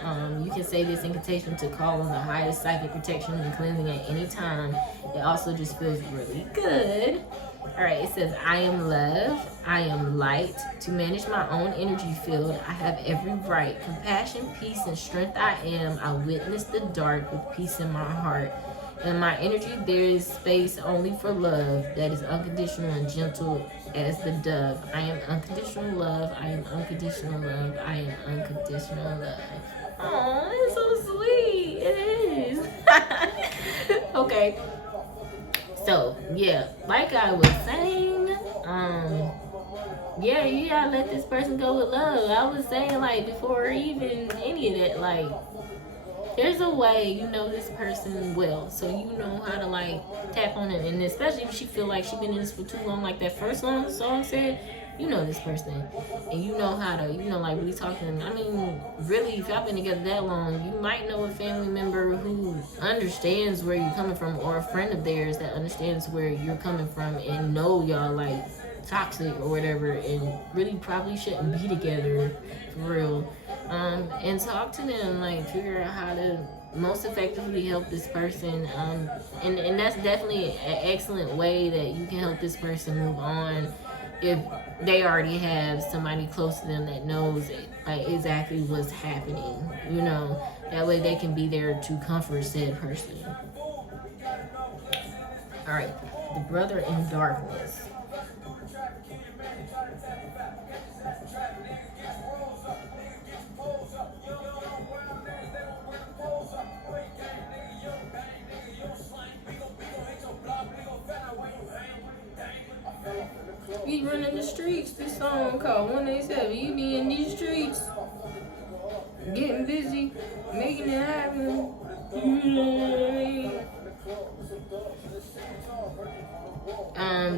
you can say this incantation to call on the highest psychic protection and cleansing at any time. It also just feels really good. All right, it says, I am love, I am light. To manage my own energy field, I have every right. Compassion, peace, and strength I am. I witness the dark with peace in my heart. In my energy, there is space only for love that is unconditional and gentle as the dove. I am unconditional love. I am unconditional love. I am unconditional love. Oh, it's so sweet. It is. Okay. So, yeah, like I was saying, yeah, you gotta let this person go with love. I was saying, like, before even any of that, like, there's a way you know this person well, so you know how to like tap on it, and especially if she feel like she been in this for too long, like that first song said, you know this person, and you know how to, you know, like really talk to them. I mean, really, if y'all been together that long, you might know a family member who understands where you're coming from, or a friend of theirs that understands where you're coming from, and know y'all like toxic or whatever, and really probably shouldn't be together for real. And talk to them, like figure out how to most effectively help this person. And that's definitely an excellent way that you can help this person move on if they already have somebody close to them that knows it, like exactly what's happening. You know, that way they can be there to comfort said person. All right, the brother in darkness. You running the streets, this song called 187. You be in these streets, getting busy, making it happen.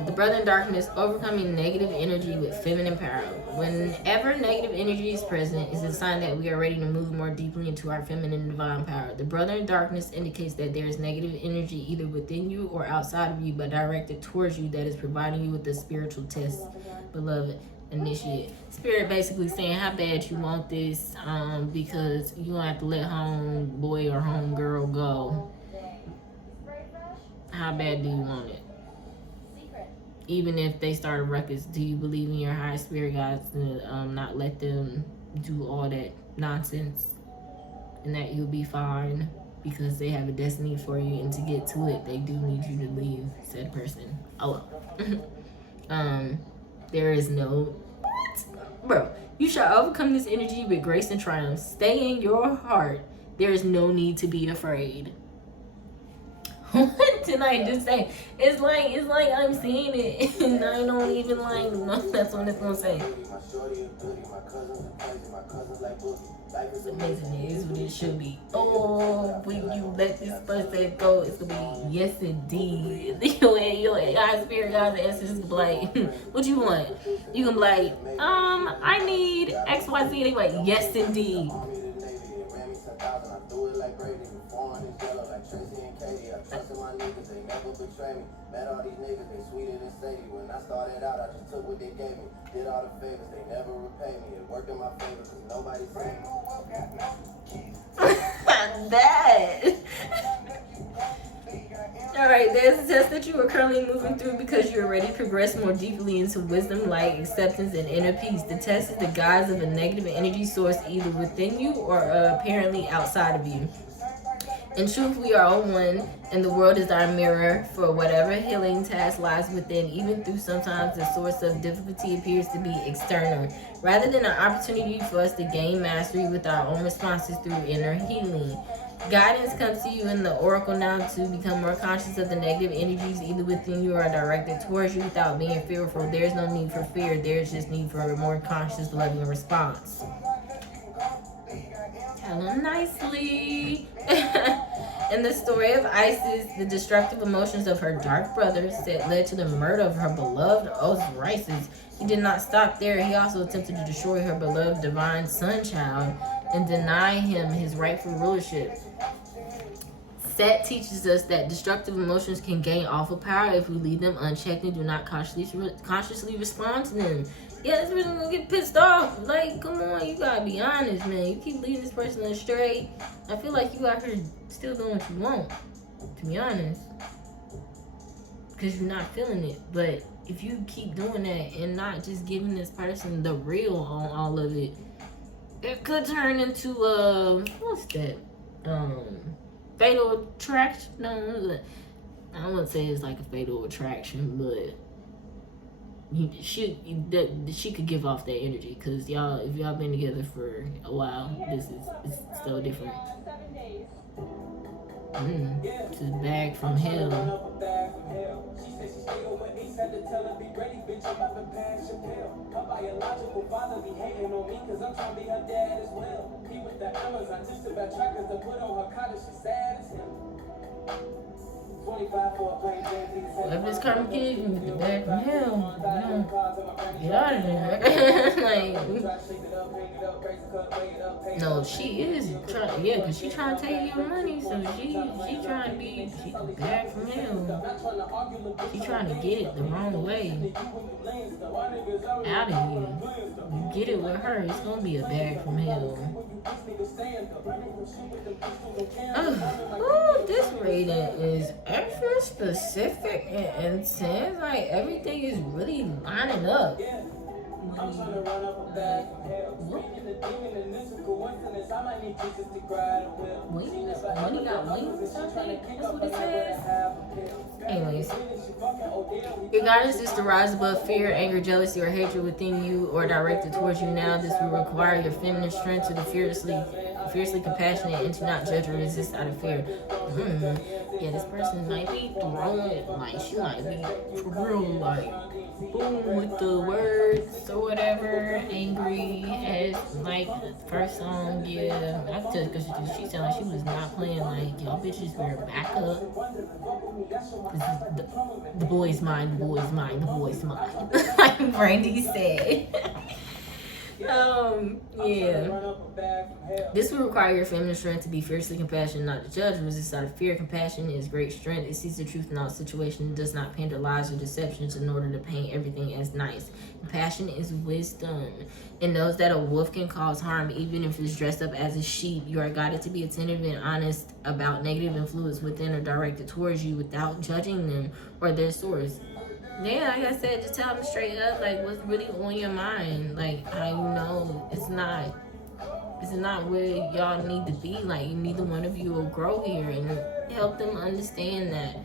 The brother in darkness, overcoming negative energy with feminine power. Whenever negative energy is present, it's a sign that we are ready to move more deeply into our feminine divine power. The brother in darkness indicates that there is negative energy either within you or outside of you, but directed towards you, that is providing you with the spiritual test. Beloved, initiate. Spirit basically saying how bad you want this, because you don't have to let home boy or home girl go. How bad do you want it? Even if they start a ruckus, do you believe in your high spirit guides to not let them do all that nonsense, and that you'll be fine because they have a destiny for you, and to get to it, they do need you to leave said person alone. There is no what? Bro, you shall overcome this energy with grace and triumph. Stay in your heart. There is no need to be afraid. What did I just say? It's like I'm seeing it and I don't even like know that's what it's gonna say. It's amazing. It is what it should be. Oh, when you let this person go, it's gonna be yes indeed. Your high spirit guys and ancestors be like, what you want? You can be like, I need XYZ. They be like, yes indeed. Trusting my niggas, they never betray me. Met all these niggas, they sweeter than Sadie. When I started out, I just took what they gave me. Did all the favors, they never repay me. It worked in my favor, cause nobody saved me. That. Alright, there's a test that you are currently moving through because you already progressed more deeply into wisdom, light, acceptance, and inner peace. The test is the guise of a negative energy source either within you or apparently outside of you. In truth, we are all one, and the world is our mirror for whatever healing task lies within, even though sometimes the source of difficulty appears to be external, rather than an opportunity for us to gain mastery with our own responses through inner healing. Guidance comes to you in the oracle now to become more conscious of the negative energies either within you or directed towards you without being fearful. There's no need for fear, there's just need for a more conscious, loving response. Tell them nicely. In the story of Isis, the destructive emotions of her dark brother led to the murder of her beloved Osiris. He did not stop there. He also attempted to destroy her beloved divine son child and deny him his rightful rulership. Set teaches us that destructive emotions can gain awful power if we leave them unchecked and do not consciously respond to them. Yeah, this person gonna get pissed off. Like, come on, you gotta be honest, man. You keep leading this person astray. I feel like you out here still doing what you want, to be honest, because you're not feeling it. But if you keep doing that and not just giving this person the real on all of it, it could turn into what's that? fatal attraction. No, I wouldn't say it's like a fatal attraction, but she could give off that energy, because y'all, if y'all been together for a while, it's so different. It's a bag from hell. Had to tell her, be ready, bitch, I'm about to pass Chappelle. Her biological father be hating on me, cause I'm trying to be her dad as well. He with the Amazon, just about trackers to put on her college, she's sad as him. 25 for a plain Jane. If this Karmic kid, you get the bag from hell. Get out of there. Like, no, she is trying, yeah, because she trying to take your money, so she trying to be, she the bag from hell. She trying to get it the wrong way. Out of here. You get it with her, it's gonna be a bag from hell. Oh, this reading is extra specific and intense. Like, everything is really lining up. When he got wings or something? That's what it says. Anyways, your guidance is to rise above fear, anger, jealousy, or hatred within you or directed towards you now. This will require your feminine strength to be fiercely compassionate and to not judge or resist out of fear. Yeah, this person might be throwing, like, she might be for real, like, boom with the words or whatever, angry as, like, first song. Yeah, I could tell, because she sounded like she was not playing, like, y'all bitches better back up. This is the boy's mind, the boy's mind, the boy's mind. Like Brandy said. Yeah. This will require your feminine strength to be fiercely compassionate, not to judge, resist out of fear. Compassion is great strength. It sees the truth in all situations. It does not pander lies or deceptions in order to paint everything as nice. Compassion is wisdom. It knows that a wolf can cause harm even if it's dressed up as a sheep. You are guided to be attentive and honest about negative influence within or directed towards you without judging them or their source. Yeah, like I said, just tell them straight up, like, what's really on your mind. Like, how you know it's not where y'all need to be. Like, neither one of you will grow here, and help them understand that.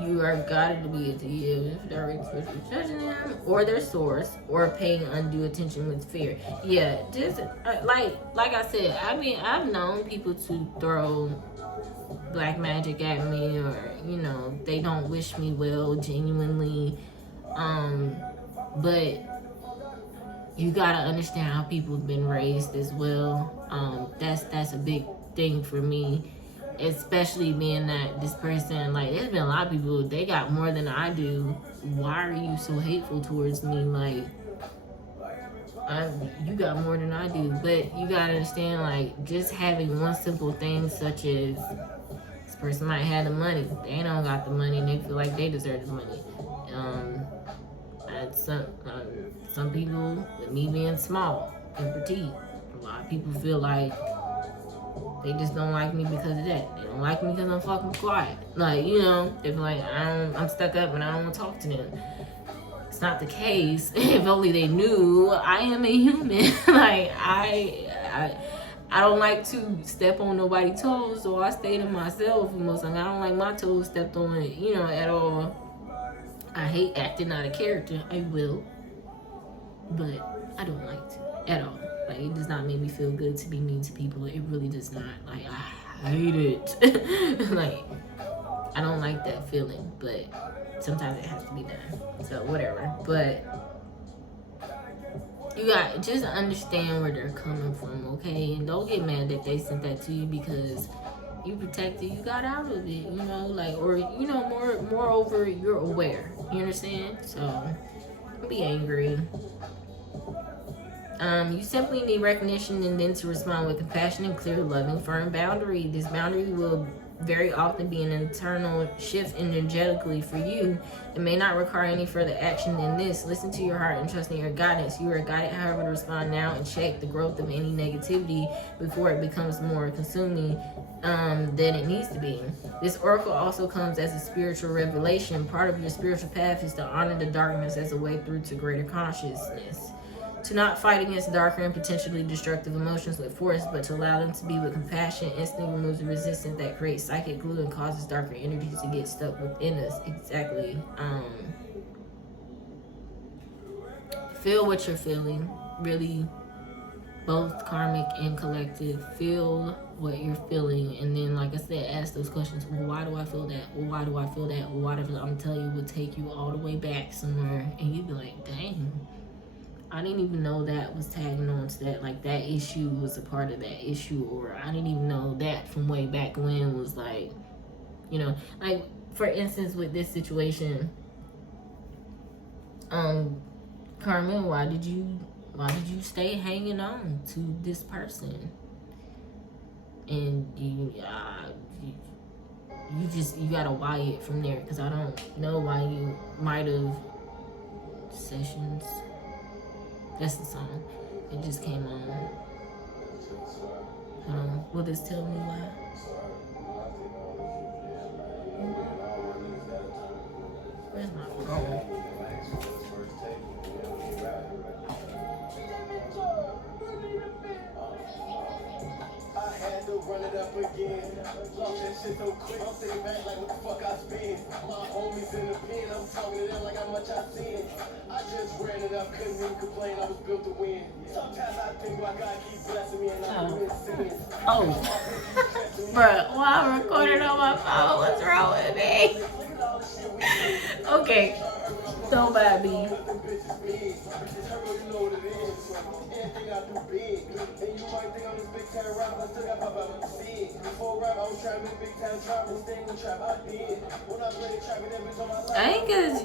You are guided to be attentive, directed towards judging them or their source, or paying undue attention with fear. Yeah, just like I said, I've known people to throw black magic at me, or they don't wish me well genuinely. But you gotta understand how people have been raised as well. That's a big thing for me. Especially being that this person, like, there's been a lot of people, they got more than I do. Why are you so hateful towards me? Like, you got more than I do. But you gotta understand, like, just having one simple thing such as this person might have the money. They don't got the money and they feel like they deserve the money. And some people, with me being small and petite, a lot of people feel like they just don't like me because of that. They don't like me because I'm fucking quiet. Like, they be like, I'm stuck up and I don't want to talk to them. It's not the case. If only they knew I am a human. Like, I don't like to step on nobody's toes, so I stay to myself most of the time. I don't like my toes stepped on, at all. I hate acting out of character. I will. But I don't like to at all. Like, it does not make me feel good to be mean to people. It really does not. Like, I hate it. Like, I don't like that feeling, but sometimes it has to be done. So, whatever. But you got just understand where they're coming from, okay? And don't get mad that they sent that to you because you protected, you got out of it, moreover, you're aware. You understand? So, don't be angry. You simply need recognition and then to respond with compassion and clear, loving, firm boundary. This boundary will very often be an internal shift energetically for you. It may not require any further action than this. Listen to your heart and trust in your guidance. You are guided, however, to respond now and check the growth of any negativity before it becomes more consuming than it needs to be. This oracle also comes as a spiritual revelation. Part of your spiritual path is to honor the darkness as a way through to greater consciousness. To not fight against darker and potentially destructive emotions with force, but to allow them to be with compassion, instantly removes the resistance that creates psychic glue and causes darker energies to get stuck within us. Exactly. Feel what you're feeling. Really, both karmic and collective. Feel what you're feeling, and then, like I said, ask those questions. Well, why do I feel that? Well, why do I feel that? Well, why do I feel that? I'm telling you, it will take you all the way back somewhere, and you'd be like, dang, I didn't even know that was tagging on to that. Like, that issue was a part of that issue, or I didn't even know that from way back when was like, you know, like, for instance, with this situation, Carmen, why did you stay hanging on to this person? And you gotta why it from there, because I don't know why you might have sessions. That's the song. It just came on. Will this tell me why? Where's my phone? Run it up again. Lost that shit so quick. I'm sitting back like what the fuck I spend. My homies in the pen. I'm talking to them like how much I seen. I just ran it up, couldn't even complain. I was built to win. Sometimes I think why God keep blessing me and I'm doing sin. Bruh, while I'm recording on my phone, what's wrong with me? Okay, don't mind me. I ain't, cause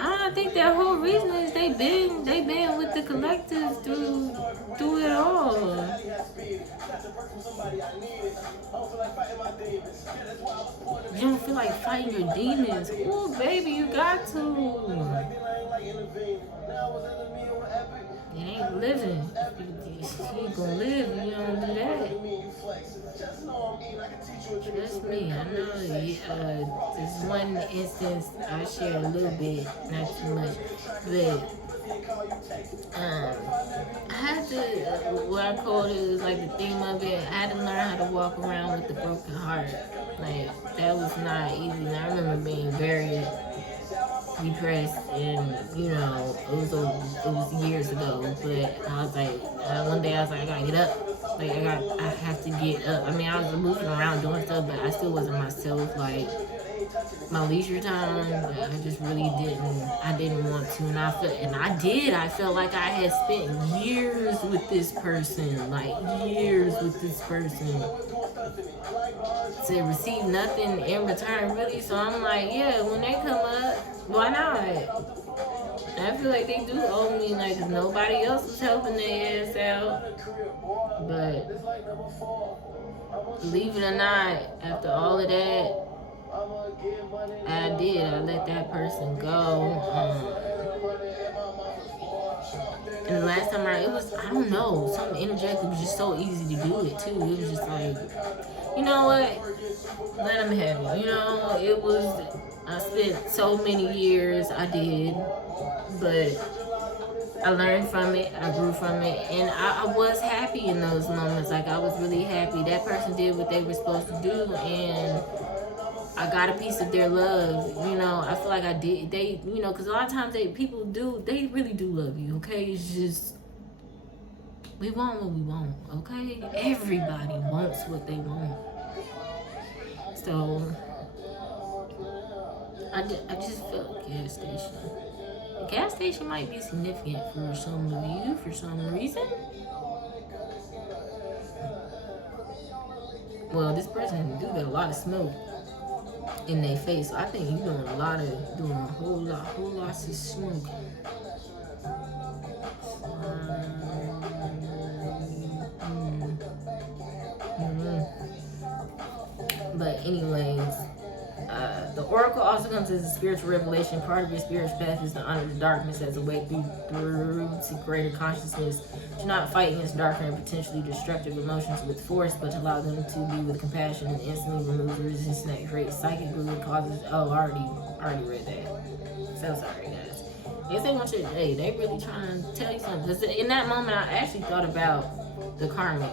I think that whole reason is they been with the collective through it all. You don't feel like fighting your demons. Ooh, baby, you got to. You ain't living. You ain't gonna live if you don't do that. Trust me, I know. There's one instance I share a little bit, not too much, but I had to, what I called it was like the theme of it, I had to learn how to walk around with a broken heart. Like, that was not easy. And I remember being very depressed, and you know, it was years ago, but I was like, one day I was like, I gotta get up. Like, I have to get up. I mean, I was moving around doing stuff, but I still wasn't myself. Like, my leisure time, I just really didn't want to, and I felt like I had spent years with this person, like years with this person, to receive nothing in return, really. So I'm like, yeah, when they come up, why not? I feel like they do owe me, like, if nobody else was helping their ass out. But believe it or not, after all of that, I did. I let that person go. And the last time it was, I don't know, something energetic. It was just so easy to do it too. It was just like, you know what? Let them have it. You know, it was, I spent so many years, I did, but I learned from it, I grew from it, and I was happy in those moments. Like, I was really happy. That person did what they were supposed to do, and I got a piece of their love. You know, I feel like I did. They, you know, because a lot of times people really do love you, okay? It's just, we want what we want, okay? Everybody wants what they want. So, I just felt a gas station. A gas station might be significant for some of you for some reason. Well, this person do got a lot of smoke in their face, so I think you're doing a whole lot of smoke. But anyways, the oracle also comes as a spiritual revelation. Part of your spiritual path is to honor the darkness as a way through to greater consciousness. Do not fight against darker and potentially destructive emotions with force, but to allow them to be with compassion and instantly remove the resistance that creates psychic glue and causes. Oh, I already read that. So sorry, guys. Yes, they want you. Hey, they really trying to tell you something. Cause in that moment, I actually thought about the karmic.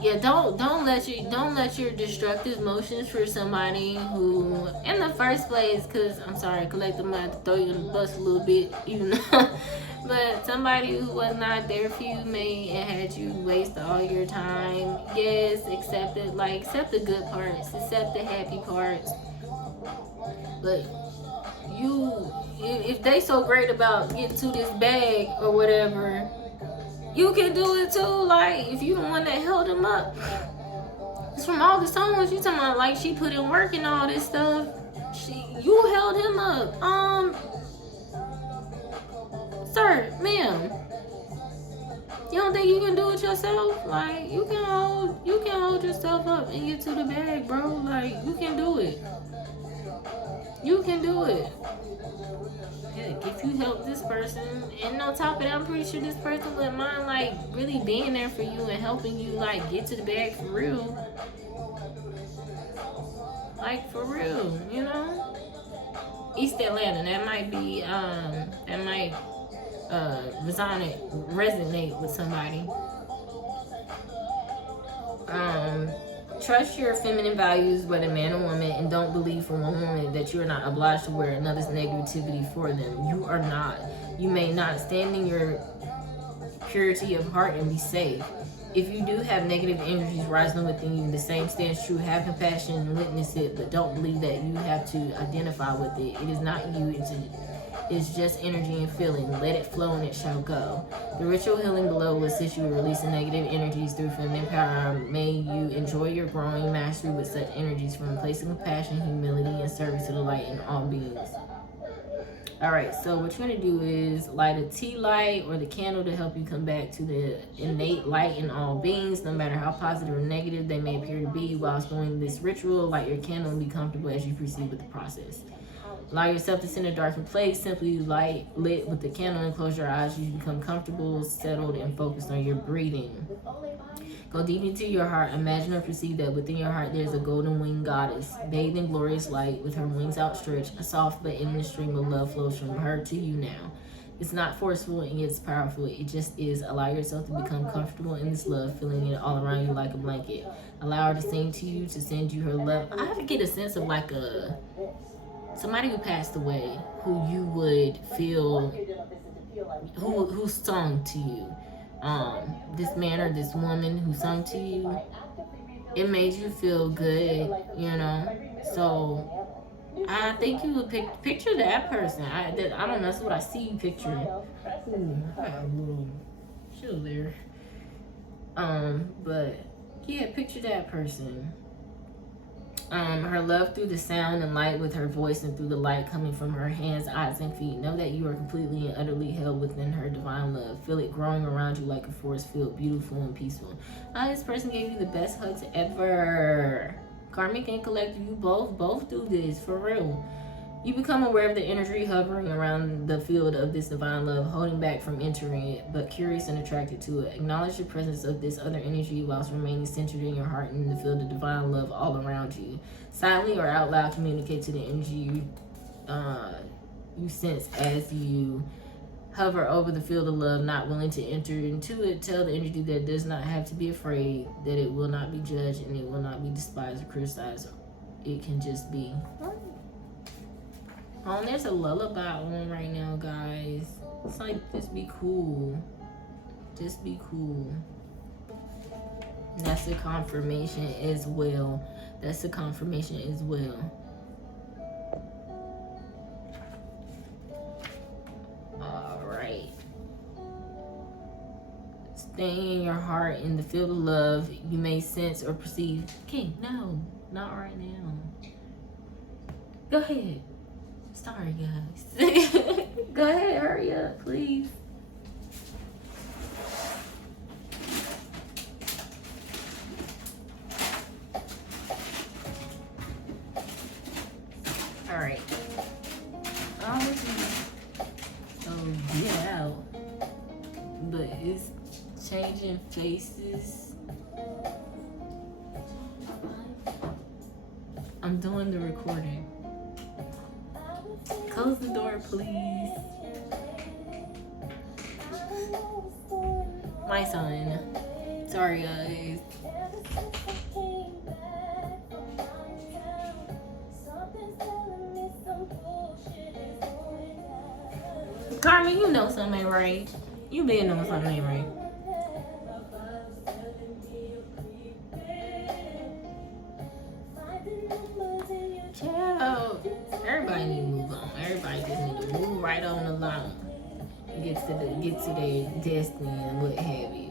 Yeah, don't let your destructive motions for somebody who, in the first place, cause I'm sorry, collective might throw you in the bus a little bit, even though, but somebody who was not there for you may and had you waste all your time. Yes, accept it. Like, accept the good parts, accept the happy parts. But if they so great about getting to this bag or whatever, you can do it too. Like, if you the one that held them up. It's from all the songs you talking about, like she put in work and all this stuff. You held him up. Sir, ma'am. You don't think you can do it yourself? Like, you can hold yourself up and get to the bag, bro. Like, you can do it. You can do it. Heck, if you help this person, and on top of that, I'm pretty sure this person wouldn't mind, like, really being there for you and helping you, like, get to the bag for real. Like, for real, you know? East Atlanta, that might be, that might resonate with somebody. Trust your feminine values, whether man or woman, and don't believe for one moment that you are not obliged to wear another's negativity for them. You are not. You may not stand in your purity of heart and be safe. If you do have negative energies rising within you, the same stands true. Have compassion and witness it, but don't believe that you have to identify with it. It is not you. It's just energy and feeling. Let it flow and it shall go. The ritual healing below will assist you in releasing negative energies through feminine power. May you enjoy your growing mastery with such energies from placing compassion, humility, and service to the light in all beings. Alright, so what you're going to do is light a tea light or the candle to help you come back to the innate light in all beings, no matter how positive or negative they may appear to be. Whilst doing this ritual, light your candle and be comfortable as you proceed with the process. Allow yourself to sit in a darkened place, simply lit with the candle, and close your eyes as you become comfortable, settled, and focused on your breathing. Go deep into your heart. Imagine or perceive that within your heart there is a golden winged goddess, bathed in glorious light, with her wings outstretched. A soft but endless stream of love flows from her to you now. It's not forceful and it's powerful. It just is. Allow yourself to become comfortable in this love, feeling it all around you like a blanket. Allow her to sing to you, to send you her love. I have to get a sense of like somebody who passed away, who you would feel, who sung to you. This man or this woman who sung to you, it made you feel good, you know. So I think you would picture that person. I don't know, that's what I see you picturing. Ooh, I got a little chill there. But yeah, picture that person. Her love through the sound and light with her voice, and through the light coming from her hands, eyes, and feet. Know that you are completely and utterly held within her divine love. Feel it growing around you like a force field, beautiful and peaceful. This person gave you the best hugs ever. Karmic and collective, you both do this, for real. You become aware of the energy hovering around the field of this divine love, holding back from entering it, but curious and attracted to it. Acknowledge the presence of this other energy whilst remaining centered in your heart and in the field of divine love all around you. Silently or out loud, communicate to the energy you sense as you hover over the field of love, not willing to enter into it. Tell the energy that it does not have to be afraid, that it will not be judged, and it will not be despised or criticized. It can just be. Oh, there's a lullaby on right now, guys. It's like, just be cool. Just be cool. And that's the confirmation as well. That's the confirmation as well. Alright. Staying in your heart in the field of love, you may sense or perceive. Okay, no, not right now. Go ahead. Sorry, guys. Go ahead, hurry up, please. All right. Get out. But it's changing faces. I'm doing the recording. Close the door, please. My son. Sorry, guys. Carmen, you know something ain't right. You been know something ain't right. Child. Everybody need to move on. Everybody just need to move right on along. Get to their destiny and what have you.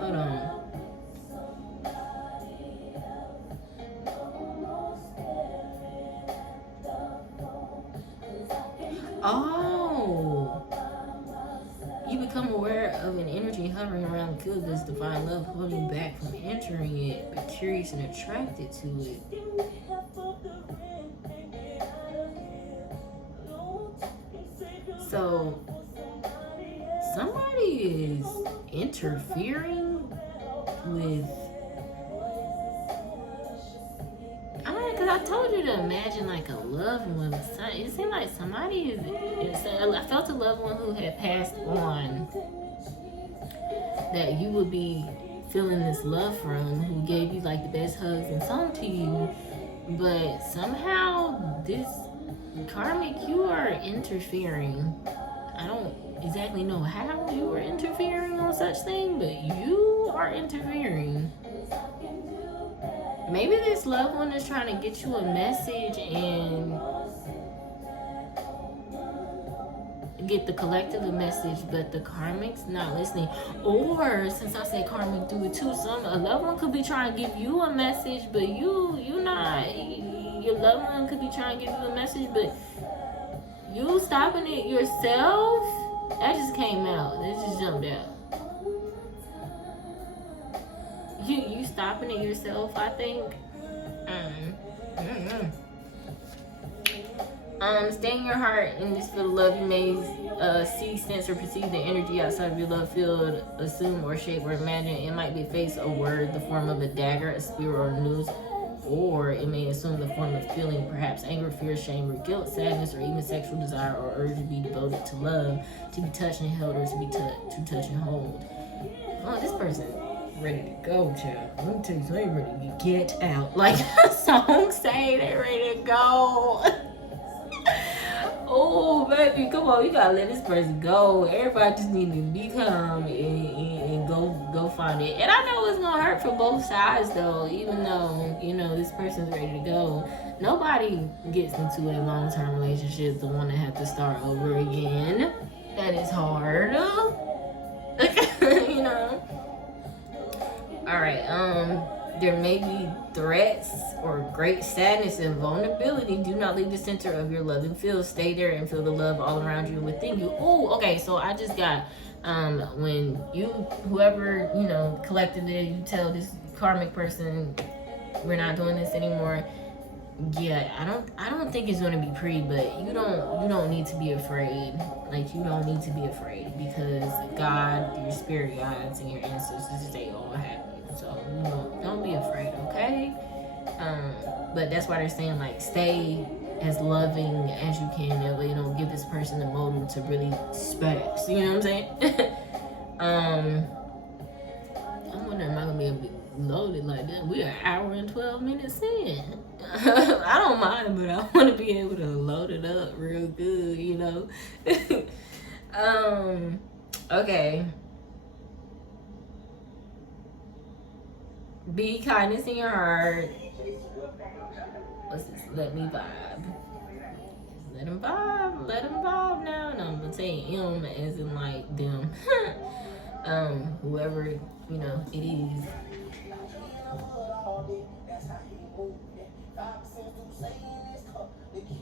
Hold on. Oh, you become aware of an energy hovering around the field of this divine love, holding back from entering it, but curious and attracted to it. So, somebody is interfering with. Because I told you to imagine like a loved one. It seemed like somebody is. I felt a loved one who had passed on that you would be feeling this love from, who gave you like the best hugs and song to you. But somehow, this karmic, you are interfering. I don't exactly know how you are interfering on such thing, but you are interfering. Maybe this loved one is trying to get you a message and get the collective a message, but the karmic's not listening. Or since I say karmic do it too, a loved one could be trying to give you a message, but you not. Your loved one could be trying to give you a message, but you stopping it yourself. That just came out. That just jumped out. You stopping it yourself, I think. Stay in your heart in this field of love. You may see, sense, or perceive the energy outside of your love field, assume or shape or imagine. It might be a face, a word, the form of a dagger, a spear, or news, or it may assume the form of feeling, perhaps anger, fear, shame, or guilt, sadness, or even sexual desire or urge to be devoted to love, to be touched and held, or to touch and hold. Oh, this person ready to go, child. Let me tell you, they ready to get out. Like the song say, they ready to go. Oh, baby, come on, you gotta let this person go. Everybody just need to be calm and go find it. And I know it's gonna hurt for both sides, though, even though, this person's ready to go. Nobody gets into a long-term relationship to want to have to start over again. That is hard. Alright, there may be threats or great sadness and vulnerability. Do not leave the center of your loving field. Stay there and feel the love all around you and within you. Oh, okay, so I just got, when whoever, collectively, you tell this karmic person, we're not doing this anymore. Yeah, I don't think it's gonna be pretty, but you don't need to be afraid. Like, you don't need to be afraid, because God, your spirit guides, and your ancestors, they all have you. So don't be afraid, okay? But that's why they're saying, like, stay as loving as you can. That way you don't give this person the motive to really spaz. You know what I'm saying? I'm wondering, am I gonna be able to load it like that? We're an hour and 12 minutes in. I don't mind, but I want to be able to load it up real good, Okay. Be kindness in your heart. What's this? Let me vibe. Let him vibe. Let him vibe now. No, I'm gonna say him as in like them. Whoever, it is.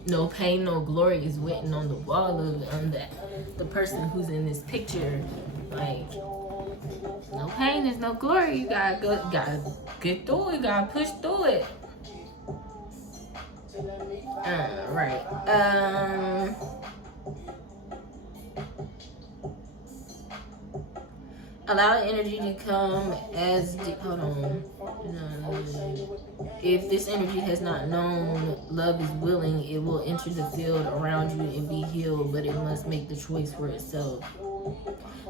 No pain, no glory is written on the wall of the person who's in this picture. Like, no pain is no glory. You gotta get through it. You gotta push through it. Right. Allow the energy to come as hold on. If this energy has not known love is willing, it will enter the field around you and be healed, but it must make the choice for itself.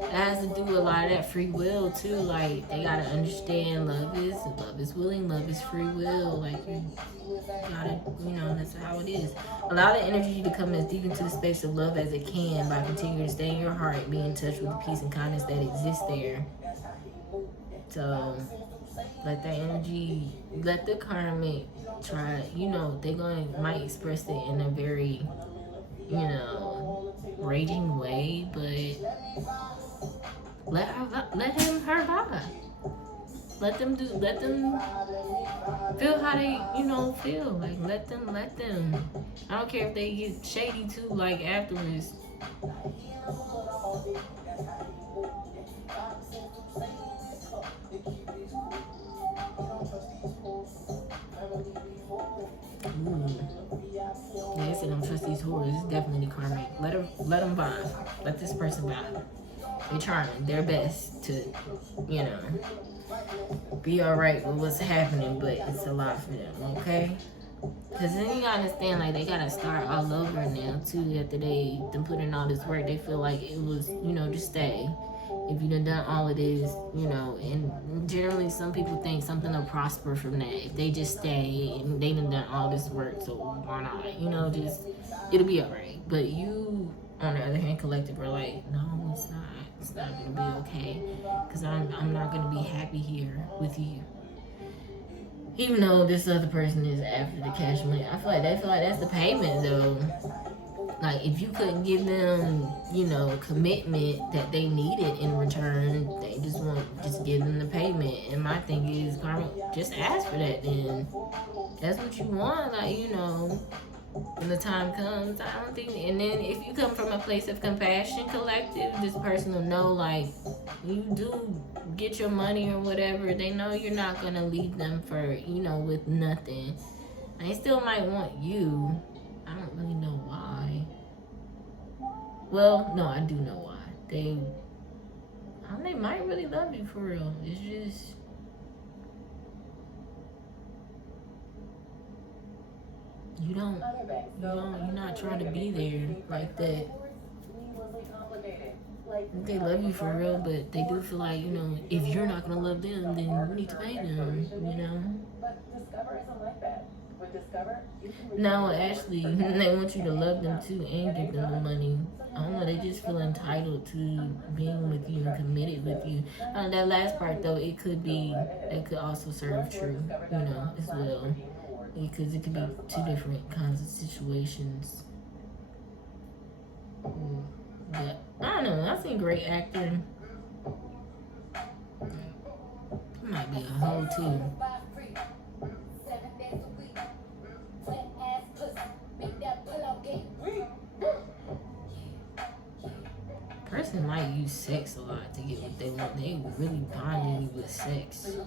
It has to do with a lot of that free will too. Like, they gotta understand love is willing, love is free will. Like, you gotta, that's how it is. Allow the energy to come as deep into the space of love as it can by continuing to stay in your heart, be in touch with the peace and kindness that exists there. So let that energy, let the karmic try, they're might express it in a very, raging way, but let her vibe. Let them feel how they, feel. Like, let them. I don't care if they get shady too, like, afterwards. Yeah, I said don't trust these whores. It's definitely karmic. Let them vibe. Let this person vibe. They're trying their best to, be alright with what's happening, but it's a lot for them, okay? Because then you gotta understand, like, they gotta start all over now, too, after them put in all this work. They feel like it was, just stay. If you done all of this, and generally some people think something will prosper from that. If they just stay and they done all this work, so why not? Just, it'll be alright. But you, on the other hand, collective, are like, no, it's not. It's not gonna be okay. Because I'm not gonna be happy here with you. Even though this other person is after the cash money, I feel like that's the payment, though. Like, if you couldn't give them, commitment that they needed in return, they just give them the payment. And my thing is, karma, just ask for that then. That's what you want, like, when the time comes. I don't think, and then if you come from a place of compassion, collective, this person will know, like, you do get your money or whatever, they know you're not gonna leave them for, with nothing. And they still might want you. I don't really know why. Well, no, I do know why. They might really love you for real. It's just, you're not trying to be there like that. They love you for real, but they do feel like, if you're not gonna love them, then you need to pay them, But Discover isn't like that. With Discover, no, actually, they want you to love them too and give them the money. I don't know, they just feel entitled to being with you and committed with you. That last part, though, that could also serve true, as well. Because it could be two different kinds of situations. But I don't know, I've seen great acting. It might be a hoe too. Person might use sex a lot to get what they want. They really bonding you with sex.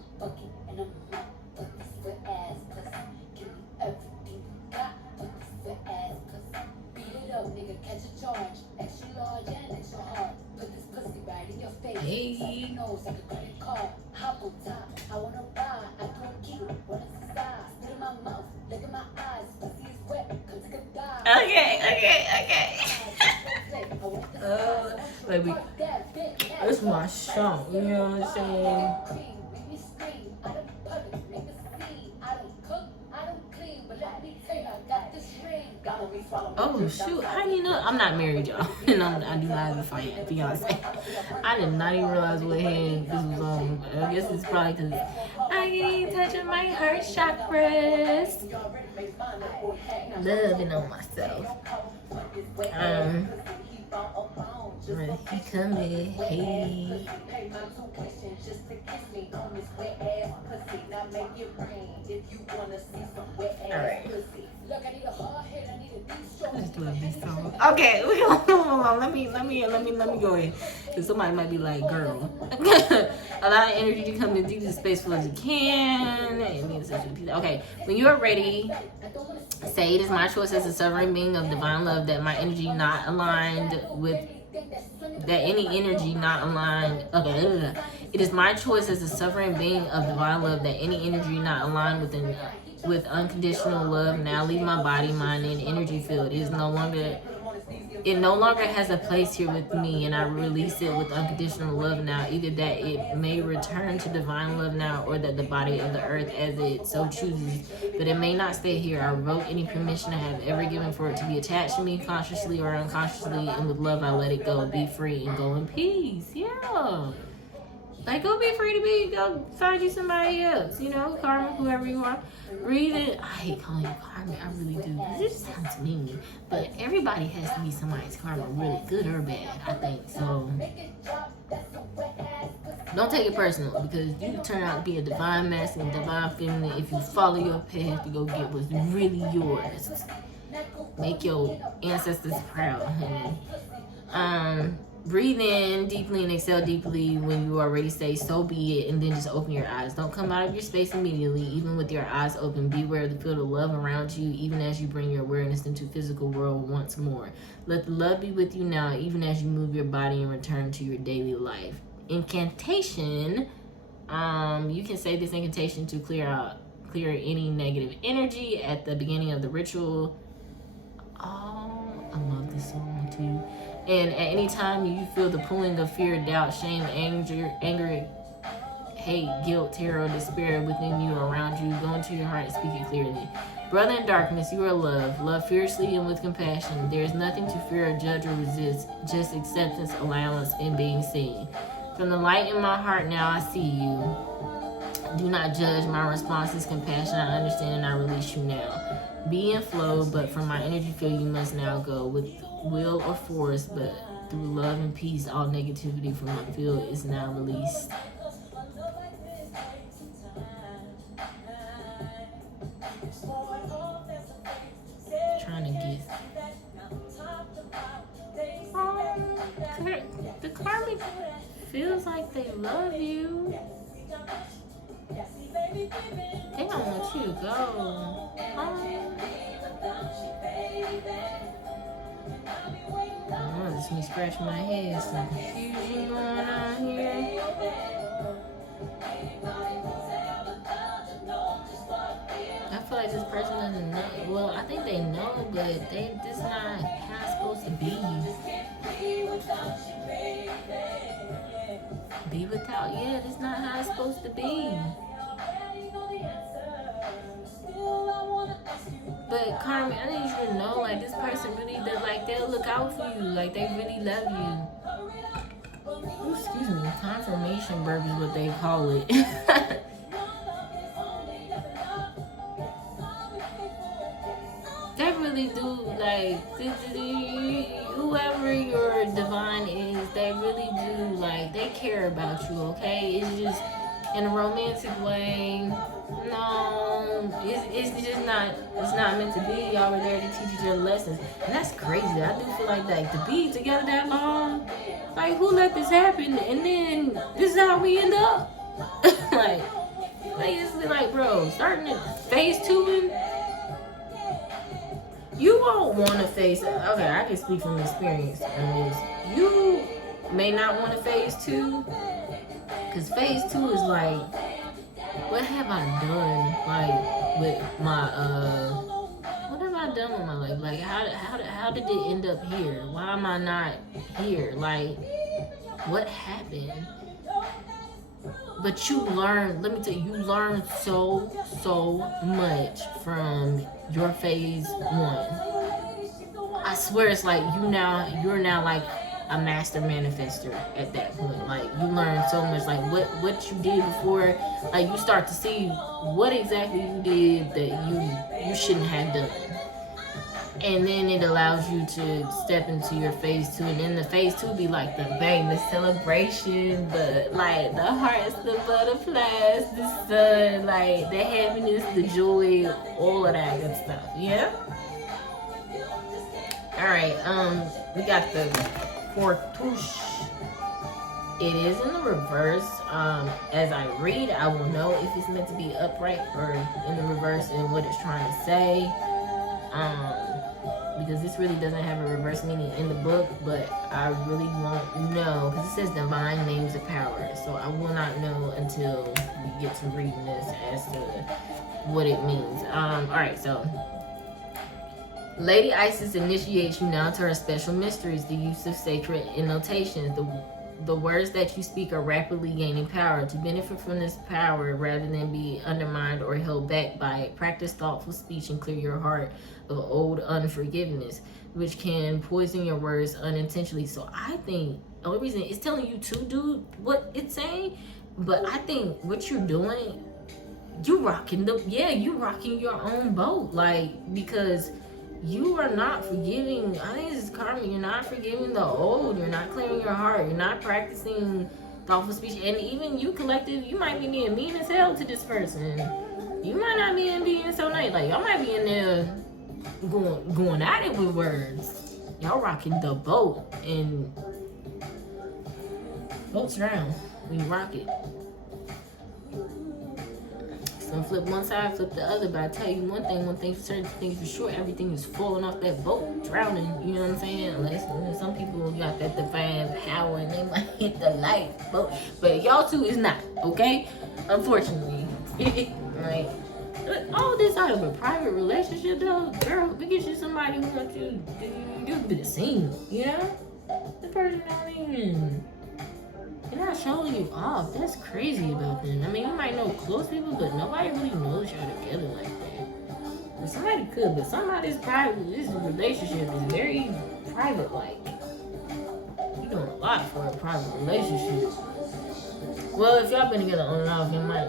Hey. Okay. Baby, it's my song, you know what I'm saying? Oh shoot, how do you know? I'm not married, y'all. And I do not have a fiance. I did not even realize what hand this was on. I guess it's probably because I ain't touching my heart chakras. Loving on myself. He coming, hey. Alright. I just love this song. Okay, we gonna move on. Let me go in. Cause somebody might be like, girl. A lot of energy to come into the space full as you can. Okay, when you are ready, say it is my choice as a sovereign being of divine love that my energy not aligned with that any energy not aligned, okay, it is my choice as a sovereign being of divine love that any energy not aligned with unconditional love now leave my body, mind, and energy field. It no longer has a place here with me, and I release it with unconditional love now. Either that it may return to divine love now, or that the body of the earth as it so chooses, but it may not stay here. I revoke any permission I have ever given for it to be attached to me, consciously or unconsciously, and with love I let it go. Be free and go in peace. Yeah. Like, go be free to go find you somebody else, you know, Karmic, whoever you are. Breathe it. I hate calling you Karmic, I really do. It just sounds mean. But everybody has to be somebody's karma, really good or bad, I think. So, don't take it personal, because you turn out to be a divine masculine, divine feminine if you follow your path to go get what's really yours. Make your ancestors proud, honey. Breathe in deeply and exhale deeply when you are ready. Say, so be it, and then just open your eyes. Don't come out of your space immediately, even with your eyes open. Be aware of the field of love around you, even as you bring your awareness into physical world once more. Let the love be with you now, even as you move your body and return to your daily life. Incantation. You can say this incantation to clear any negative energy at the beginning of the ritual. Oh, I love this song too. And at any time you feel the pulling of fear, doubt, shame, anger, hate, guilt, terror, despair within you or around you, go into your heart and speak it clearly. Brother in darkness, you are loved. Love fiercely and with compassion. There is nothing to fear or judge or resist, just acceptance, allowance, and being seen. From the light in my heart now I see you. Do not judge. My response is compassion. I understand and I release you now. Be in flow, but from my energy field you must now go with will or force, but through love and peace, all negativity from my field is now released. Trying to get the karmic feels like they love you. They don't want you to go. This me scratch my head. Some confusion going on here. I feel like this person doesn't know. Well, I think they know, but this is not how it's supposed to be. Be without, yeah, this is not how it's supposed to be. But Karmic, I need you to know, like, this person really does, like, they'll look out for you, like, they really love you. Ooh, excuse me, confirmation burp is what they call it. They really do, like, whoever your divine is, they really do, like, they care about you, okay? It's just in a romantic way. No, it's just not. It's not meant to be. Y'all were there to teach you your lessons, and that's crazy. I do feel like to be together that long, like, who let this happen? And then this is how we end up. like it's like, bro, starting at phase 2, you won't want to face. Okay, I can speak from experience on this. You may not want to phase 2, because phase 2 is like, what have I done, like, with my, what have I done with my life? Like, how did it end up here? Why am I not here? Like, what happened? But you learn, let me tell you, you learn so much from your phase 1. I swear it's like you're now like a master manifester at that point. Like, you learn so much, like what you did before, like, you start to see what exactly you did that you shouldn't have done. And then it allows you to step into your phase 2, and then the phase 2 be like the celebration, but like the hearts, the butterflies, the sun, like the happiness, the joy, all of that good stuff. Yeah. All right. We got the cartouche. It is in the reverse. As I read, I will know if it's meant to be upright or in the reverse and what it's trying to say. because this really doesn't have a reverse meaning in the book, but I really won't know because it says divine names of power. So I will not know until we get to reading this as to what it means. Alright, so Lady Isis initiates you now to her special mysteries, the use of sacred annotations. The words that you speak are rapidly gaining power. To benefit from this power rather than be undermined or held back by it, practice thoughtful speech and clear your heart of old unforgiveness, which can poison your words unintentionally. So I think the only reason it's telling you to do what it's saying, but I think what you're doing, you rocking your own boat, like, because you are not forgiving. I think this is karma. You're not forgiving the old. You're not clearing your heart. You're not practicing thoughtful speech. And even you collective, you might be being mean as hell to this person. You might not be being so nice. Like, y'all might be in there going at it with words. Y'all rocking the boat. And boats drown when you rock it. Flip one side, flip the other, but I tell you one thing for certain, things for sure, everything is falling off that boat, drowning, you know what I'm saying? Unless some people got that divine power and they might hit the lifeboat, but y'all two is not, okay? Unfortunately. Right? All this out of a private relationship though, girl, we get you somebody who wants you to be the scene, you know? The person don't even... They're not showing you off. That's crazy about them. I mean, you might know close people, but nobody really knows y'all together like that. Well, somebody could, but somebody's private. This relationship is very private-like. You're doing a lot for a private relationship. Well, if y'all been together on and off, you might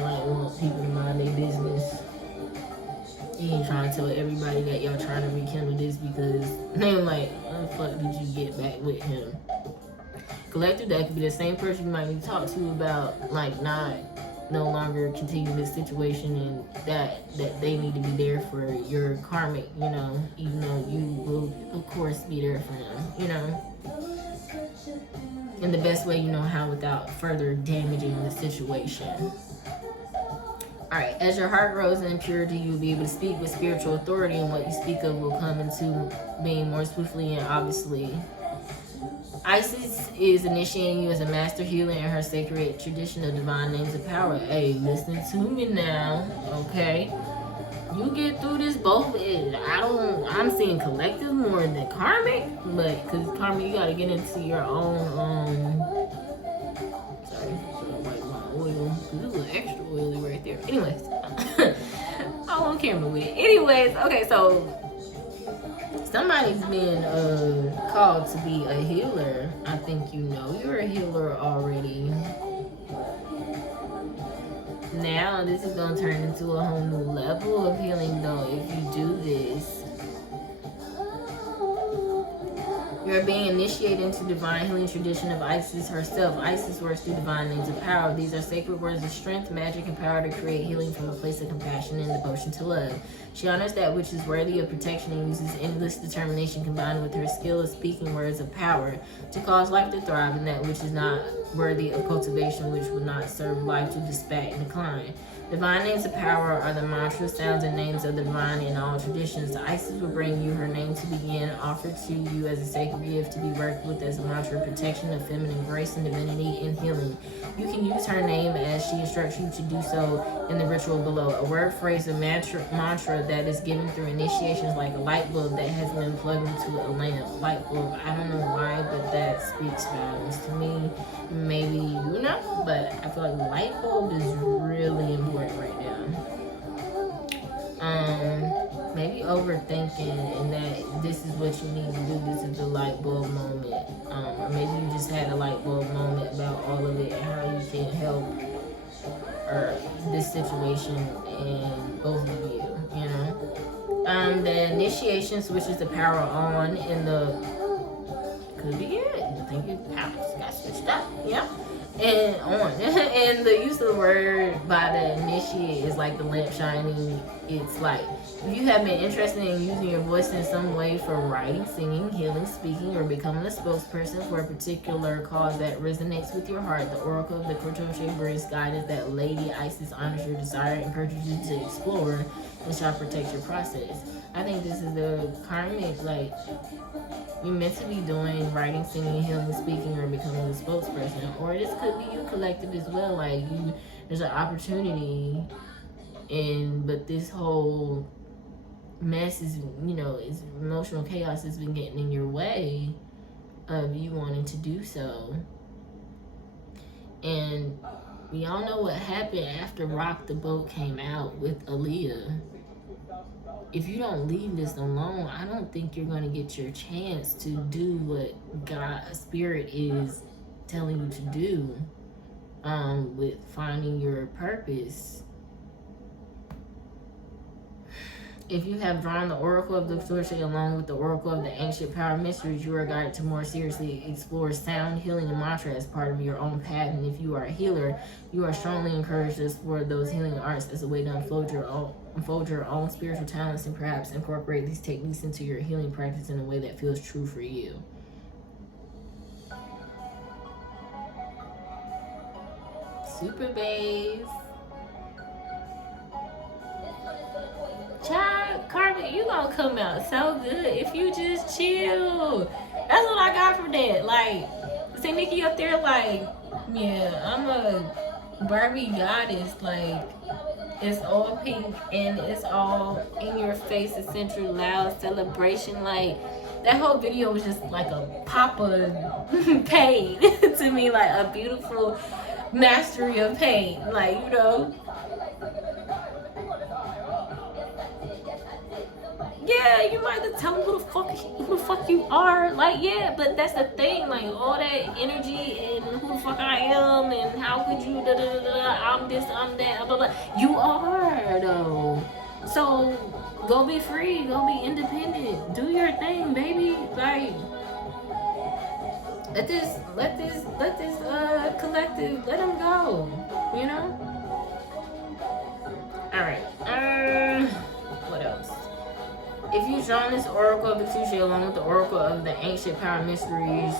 like want people to mind their business. You ain't trying to tell everybody that y'all trying to rekindle this because they're like, how the fuck did you get back with him? Collective, that could be the same person you might need to talk to about, like, no longer continue this situation, and that they need to be there for your karmic, you know, even though you will, of course, be there for them, you know, in the best way you know how without further damaging the situation. Alright, as your heart grows in purity, you'll be able to speak with spiritual authority, and what you speak of will come into being more swiftly and obviously. Isis is initiating you as a master healer in her sacred tradition of divine names of power. Hey, listen to me now, okay? You get through this both. I'm seeing collective more than karmic, but because karmic, you gotta get into your own. Sorry, should I wipe my oil? Cause it was extra oily right there. Anyways, I'm on camera with it. Anyways, okay, so. Somebody's been called to be a healer. I think you know you're a healer already. Now this is going to turn into a whole new level of healing though if you do this. You're being initiated into divine healing tradition of Isis herself. Isis works through divine names of power. These are sacred words of strength, magic, and power to create healing from a place of compassion and devotion to love. She honors that which is worthy of protection and uses endless determination combined with her skill of speaking words of power to cause life to thrive, and that which is not worthy of cultivation, which will not serve life to dispat and decline. Divine names of power are the mantra sounds and names of the divine in all traditions. Isis will bring you her name to begin, offered to you as a sacred gift to be worked with as a mantra of protection of feminine grace and divinity and healing. You can use her name as she instructs you to do so in the ritual below. A word, phrase, or mantra that is given through initiations like a light bulb that has been plugged into a lamp. Light bulb, I don't know why, but that speaks volumes to me. Maybe you know, but I feel like light bulb is really important right now. Maybe overthinking and that this is what you need to do, this is the light bulb moment. Or maybe you just had a light bulb moment about all of it and how you can help this situation and both of you, you know. The initiation switches the power on in the could be it. I think your power got switched up, yeah. And on and the use of the word by the initiate is like the lamp shining its light. If you have been interested in using your voice in some way for writing, singing, healing, speaking, or becoming a spokesperson for a particular cause that resonates with your heart, the Oracle of the Crochet brings guidance that Lady Isis honors your desire, encourages you to explore, and shall protect your process. I think this is the karmic, like, you're meant to be doing writing, singing, healing, speaking, or becoming a spokesperson. Or this could be you collective as well. Like, there's an opportunity, but this whole mess is, is emotional chaos has been getting in your way of you wanting to do so. And we all know what happened after Rock the Boat came out with Aaliyah. If you don't leave this alone, I don't think you're going to get your chance to do what God Spirit is telling you to do with finding your purpose. If you have drawn the Oracle of the Crochet along with the Oracle of the Ancient Power Mysteries, you are guided to more seriously explore sound healing and mantra as part of your own path. And if you are a healer, you are strongly encouraged to explore those healing arts as a way to unfold your own spiritual talents and perhaps incorporate these techniques into your healing practice in a way that feels true for you. Super bass. Child, Karmic, you gonna come out so good if you just chill. That's what I got from that. Like, see Nikki up there like, yeah, I'm a Barbie goddess. Like, it's all pink and it's all in your face, essential loud celebration. Like, that whole video was just like a Papa paint to me, like a beautiful mastery of paint. Like, yeah, you might have to tell them who the fuck you are. Like, yeah, but that's the thing. Like, all that energy and who the fuck I am and how could you, I'm this, I'm that, blah, blah. You are, though. So, go be free. Go be independent. Do your thing, baby. Like, let this collective, let them go. Alright. What else? If you've drawn this Oracle of the Crochet along with the Oracle of the Ancient Power Mysteries,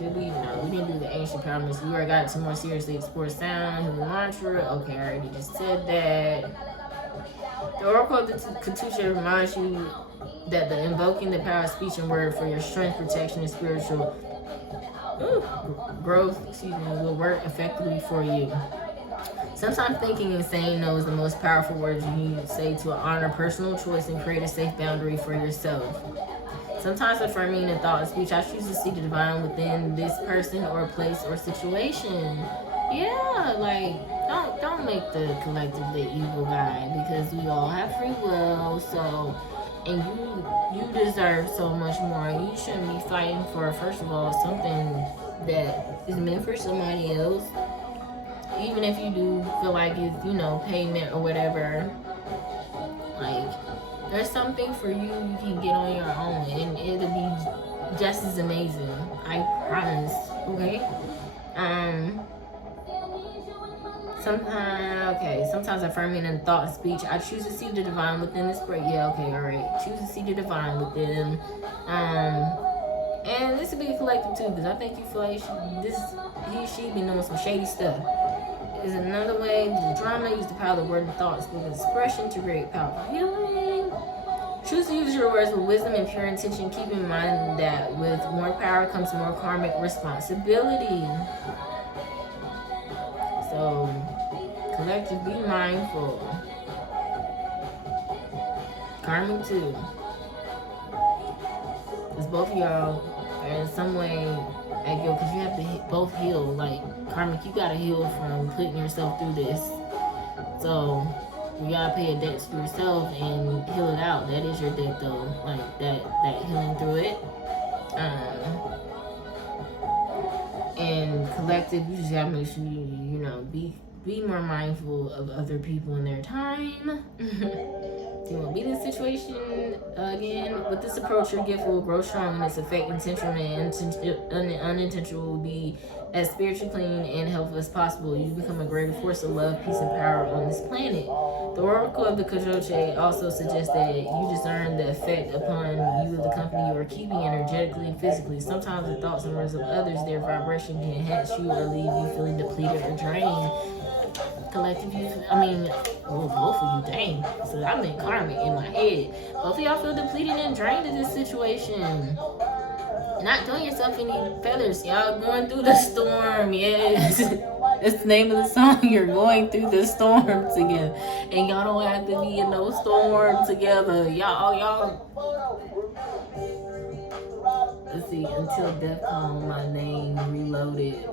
we didn't do the Ancient Power Mysteries. You are guided to more seriously explore sound, healing mantra. Okay, I already just said that. The Oracle of the Katusha reminds you that the invoking the power of speech and word for your strength, protection, and spiritual growth, will work effectively for you. Sometimes thinking and saying no is the most powerful words you need to say to honor personal choice and create a safe boundary for yourself. Sometimes affirming a thought and speech, I choose to see the divine within this person or place or situation. Yeah, like, don't make the collective the evil guy, because we all have free will, so, and you deserve so much more. You shouldn't be fighting for, first of all, something that is meant for somebody else. Even if you do feel like it's, payment or whatever, like, there's something for you can get on your own, and it'll be just as amazing. I promise. Okay? Sometimes affirming in thought and speech, I choose to see the divine within this break. Yeah, okay, alright. Choose to see the divine within. And this would be a collective too, because I think you feel like she be doing some shady stuff. Is another way. The drama, use the power of the word and thoughts with expression to create powerful healing. Choose to use your words with wisdom and pure intention. Keep in mind that with more power comes more karmic responsibility. So, collective, be mindful. Karmic too. Because both of y'all are in some way because you have to both heal. Like, Karmic, you gotta heal from putting yourself through this. So, you gotta pay a debt to yourself and heal it out. That is your debt, though. Like, that healing through it. And collective, you just gotta make sure you be more mindful of other people and their time. You won't be in this situation again. With this approach, your gift will grow strong in its effect, intentional and unintentional will be as spiritually clean and helpful as possible. You become a greater force of love, peace, and power on this planet. The Oracle of the Kajoche also suggests that you discern the effect upon you of the company you are keeping energetically and physically. Sometimes the thoughts and words of others, their vibration can enhance you or leave you feeling depleted or drained. Collective youth, both of you, dang. So I'm in karmic in my head. Both of y'all feel depleted and drained in this situation. Not doing yourself any feathers. Y'all going through the storm, yes. That's the name of the song. You're going through the storm together. And y'all don't have to be in no storm together. Y'all. Let's see, until death call my name reloaded.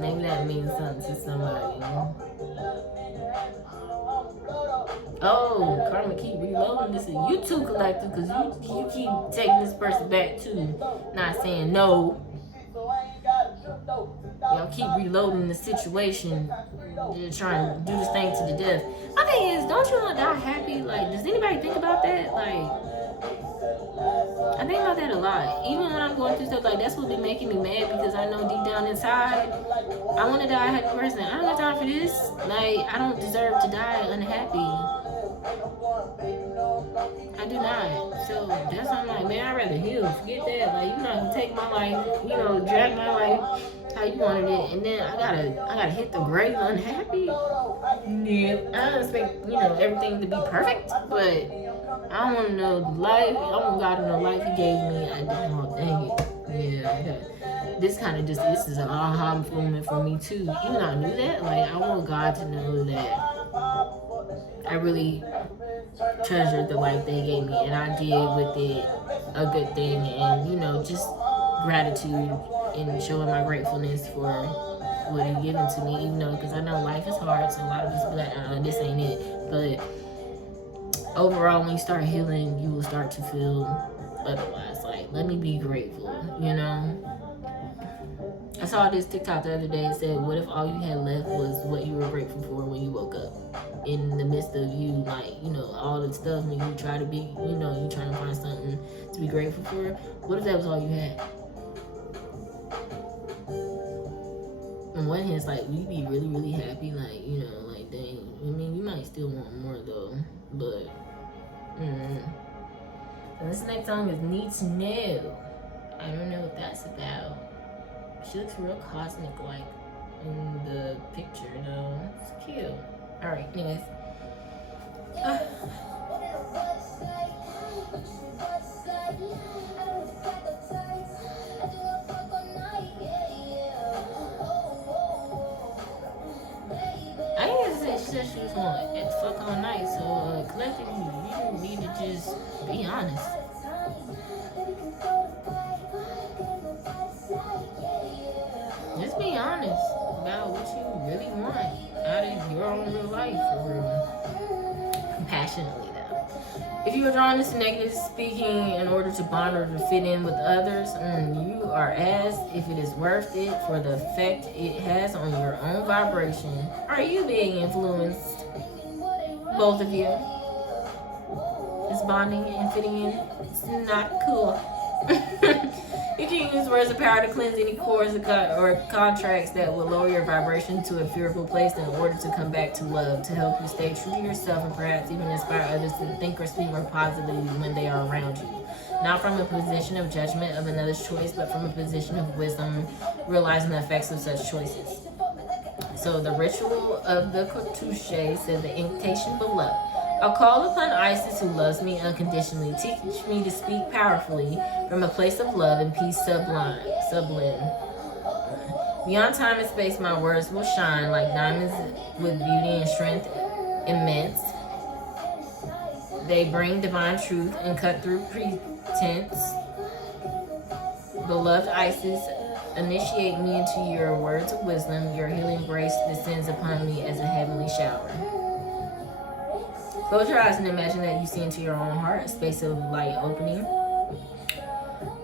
Maybe that means something to somebody. Oh, Karmic keep reloading this. You too, collective, because you keep taking this person back too. Not saying no. Y'all keep reloading the situation. You're trying to do this thing to the death. My thing is, don't you want to die happy? Like, does anybody think about that? Like, I think about that a lot. Even when I'm going through stuff, like, that's what be making me mad, because I know deep down inside, I want to die a happy person. I don't got time for this. Like, I don't deserve to die unhappy. I do not. So that's why I'm like, man, I'd rather heal. Forget that. Like, you're not gonna take my life, drag my life how you wanted it, and then I gotta hit the grave unhappy. Yeah. I don't expect, everything to be perfect, but I want to know life. I want God to know life He gave me. I don't. Dang it. Yeah. This is an aha moment for me too. Even though I knew that, like, I want God to know that I really treasured the life they gave me, and I did with it a good thing, and just gratitude and showing my gratefulness for what He given to me, even though, because I know life is hard, so a lot of us be like, this ain't it. But overall, when you start healing, you will start to feel otherwise. Like, let me be grateful, I saw this TikTok the other day. It said, what if all you had left was what you were grateful for when you woke up? In the midst of you, like, all the stuff, when you try to be, you trying to find something to be grateful for. What if that was all you had? On one hand, it's like, will you be really, really happy? Like, like, dang. You might still want more, though. But, this next song is Need to Know. I don't know what that's about. She looks real cosmic, like, in the picture, though. It's cute. Alright, anyways. I didn't say she said she was going to fuck all night, so collectively, you need to just be honest. Just be honest about what you really want out of your own real life, for real. Compassionately, though. If you are drawn to negative speaking in order to bond or to fit in with others, you are asked if it is worth it for the effect it has on your own vibration. Are you being influenced? Both of you. Is bonding and fitting in? It's not cool. You can use words of power to cleanse any cords or contracts that will lower your vibration to a fearful place in order to come back to love, to help you stay true to yourself and perhaps even inspire others to think or speak more positively when they are around you. Not from a position of judgment of another's choice, but from a position of wisdom, realizing the effects of such choices. So the ritual of the Touche says the invitation below. I'll call upon Isis, who loves me unconditionally. Teach me to speak powerfully from a place of love and peace sublime. Beyond time and space, my words will shine like diamonds with beauty and strength immense. They bring divine truth and cut through pretense. Beloved Isis, initiate me into your words of wisdom. Your healing grace descends upon me as a heavenly shower. Close your eyes and imagine that you see into your own heart, a space of light opening.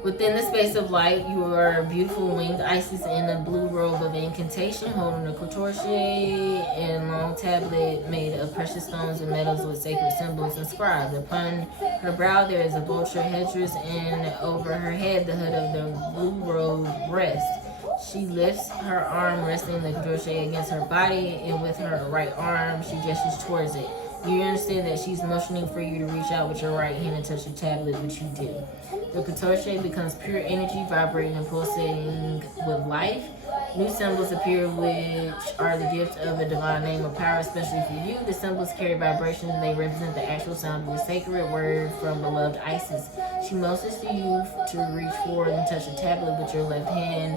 Within the space of light, you are a beautiful winged Isis in a blue robe of incantation, holding a contortion and long tablet made of precious stones and metals with sacred symbols inscribed. Upon her brow there is a vulture headdress, and over her head the hood of the blue robe rests. She lifts her arm, resting the contortion against her body, and with her right arm she gestures towards it. You understand that she's motioning for you to reach out with your right hand and touch the tablet, which you do. The contortion becomes pure energy, vibrating and pulsating with life. New symbols appear, which are the gift of a divine name or power, especially for you. The symbols carry vibrations, and they represent the actual sound of the sacred word from beloved Isis. She motions to you to reach forward and touch the tablet with your left hand,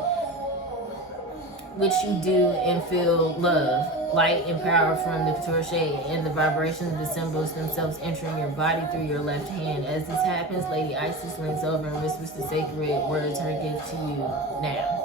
which you do, and feel love, light, and power from the contortion and the vibrations of the symbols themselves entering your body through your left hand. As this happens, Lady Isis leans over and whispers the sacred words, her gift to you now.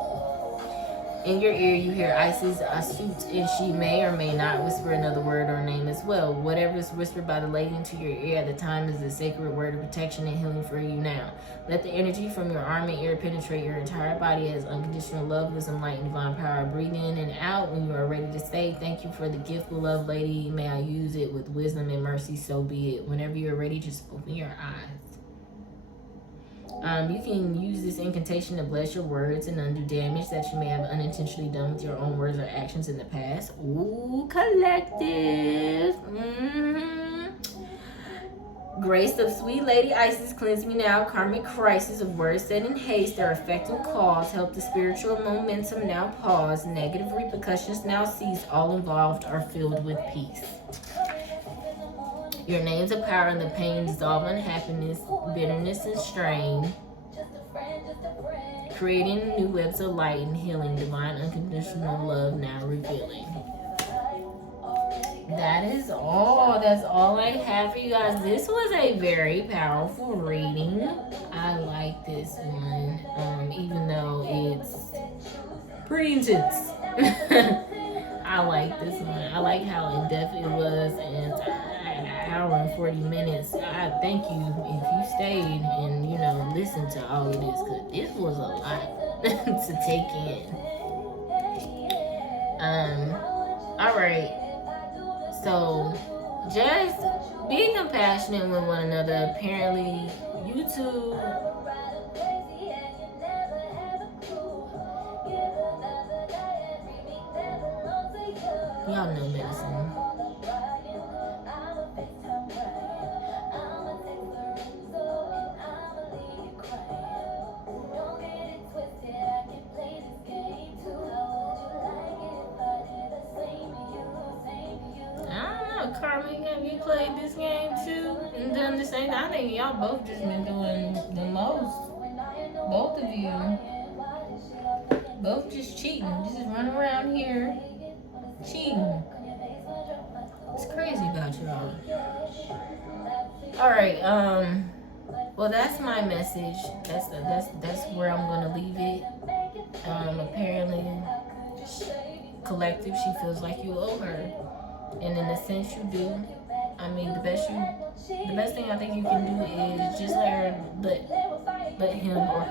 In your ear, you hear Isis Asut, and she may or may not whisper another word or name as well. Whatever is whispered by the lady into your ear at the time is the sacred word of protection and healing for you now. Let the energy from your arm and ear penetrate your entire body as unconditional love, wisdom, light, and divine power. Breathe in and out when you are ready to say, "Thank you for the gift, beloved lady. May I use it with wisdom and mercy, so be it." Whenever you're ready, just open your eyes. You can use this incantation to bless your words and undo damage that you may have unintentionally done with your own words or actions in the past. Ooh, collective. Grace of sweet Lady Isis, cleanse me now. Karmic crisis of words said in haste, their effect and cause. Help the spiritual momentum now pause. Negative repercussions now cease. All involved are filled with peace. Your names of power and the pain dissolve unhappiness, bitterness, and strain, creating new webs of light and healing, divine unconditional love now revealing. That is all. That's all I have for you guys. This was a very powerful reading. I like this one, even though it's pretty intense. I like this one. I like how in-depth it was, and an hour and 40 minutes. I thank you if you stayed and, listened to all of this, because this was a lot to take in. Alright. So, just be compassionate with one another. Apparently, YouTube... Y'all know medicine. Karmic, have you played this game too and done the same? I think y'all both just been doing the most. Both of you. Both just cheating. Just running around here cheating. It's crazy about y'all. Alright, well, that's my message. That's where I'm gonna leave it. Apparently collective, she feels like you owe her. And in a sense you do. I mean, the best thing I think you can do is just let him or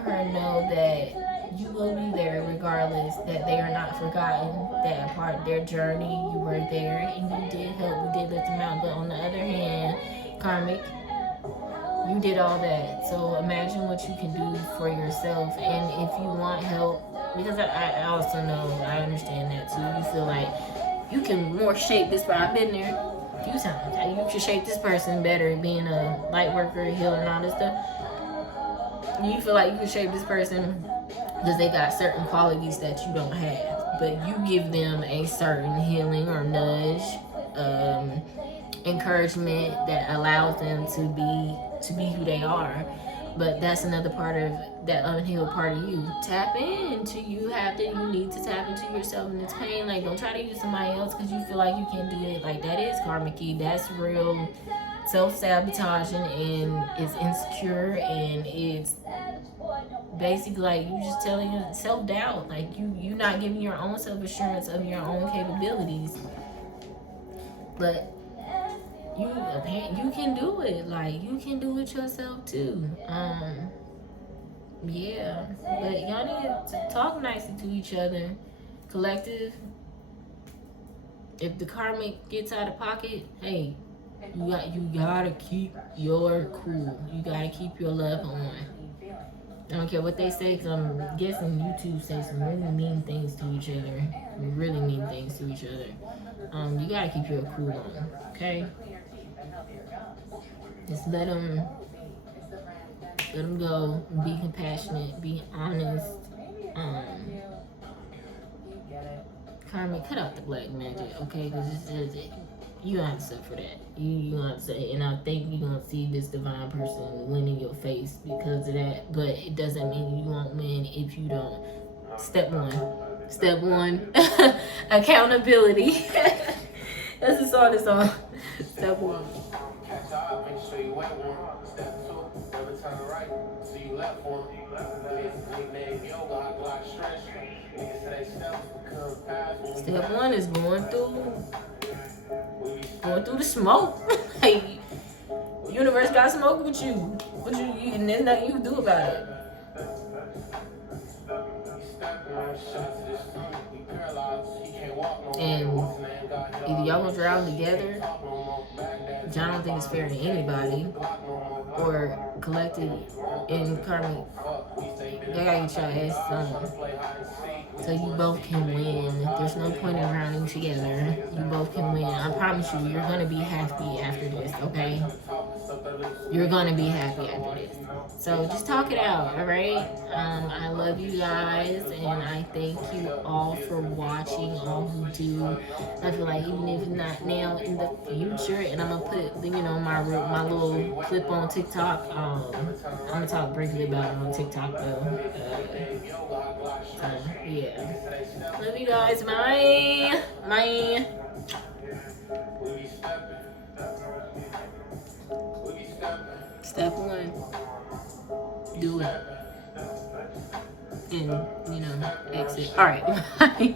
her know that you will be there regardless, that they are not forgotten, that part of their journey, you were there and you did help, you did lift them out. But on the other hand, Karmic, you did all that. So imagine what you can do for yourself. And if you want help, because I also know, I understand that too. You feel like you can more shape this, but I've been there a few times. You can shape this person better, being a light worker, healer, and all this stuff. You feel like you can shape this person because they got certain qualities that you don't have, but you give them a certain healing or nudge, encouragement that allows them to be who they are. But that's another part of that unhealed part of you. Tap into you need to tap into yourself and its pain. Like, don't try to use somebody else because you feel like you can't do it. Like, that is karmic-y. That's real self-sabotaging, and it's insecure, and it's basically like you just telling you self-doubt. Like, you not giving your own self-assurance of your own capabilities. But you can do it. Like, you can do it yourself too. Yeah, but y'all need to talk nicely to each other. Collective, if the karmic gets out of pocket, hey, you gotta keep your cool. You gotta keep your love on. I don't care what they say, because I'm guessing YouTube says some really mean things to each other. Really mean things to each other. You gotta keep your cool on, okay? Just let them go. Be compassionate. Be honest. Karmic, cut out the black magic, okay? Because you gonna have to suffer for that. You gonna have to say, and I think you're gonna see this divine person win in your face because of that. But it doesn't mean you won't win if you don't. Step one, accountability. That's the song. Step one. Catch eye, make sure you wait one. Step two, never turn right. So you left one. Nickname yoga, hot block stretch. Niggas say steps become pass. Step one is going through the smoke. Like, universe got smoke with you. And there's nothing you can do about it. And either y'all gonna drive together, which I don't think is fair to anybody, or collected in karmic, y'all gotta get your ass done. So you both can win. There's no point in drowning together. You both can win. I promise you, you're gonna be happy after this, okay? You're gonna be happy after this. So just talk it out, alright? I love you guys, and I thank you all for watching, all who do. I feel like even if not now, in the future, and I'm gonna put, my little clip on TikTok. I'm gonna talk briefly about it on TikTok though. Yeah. Love you guys. Bye. Step one. Do it. And, exit. Alright. Bye.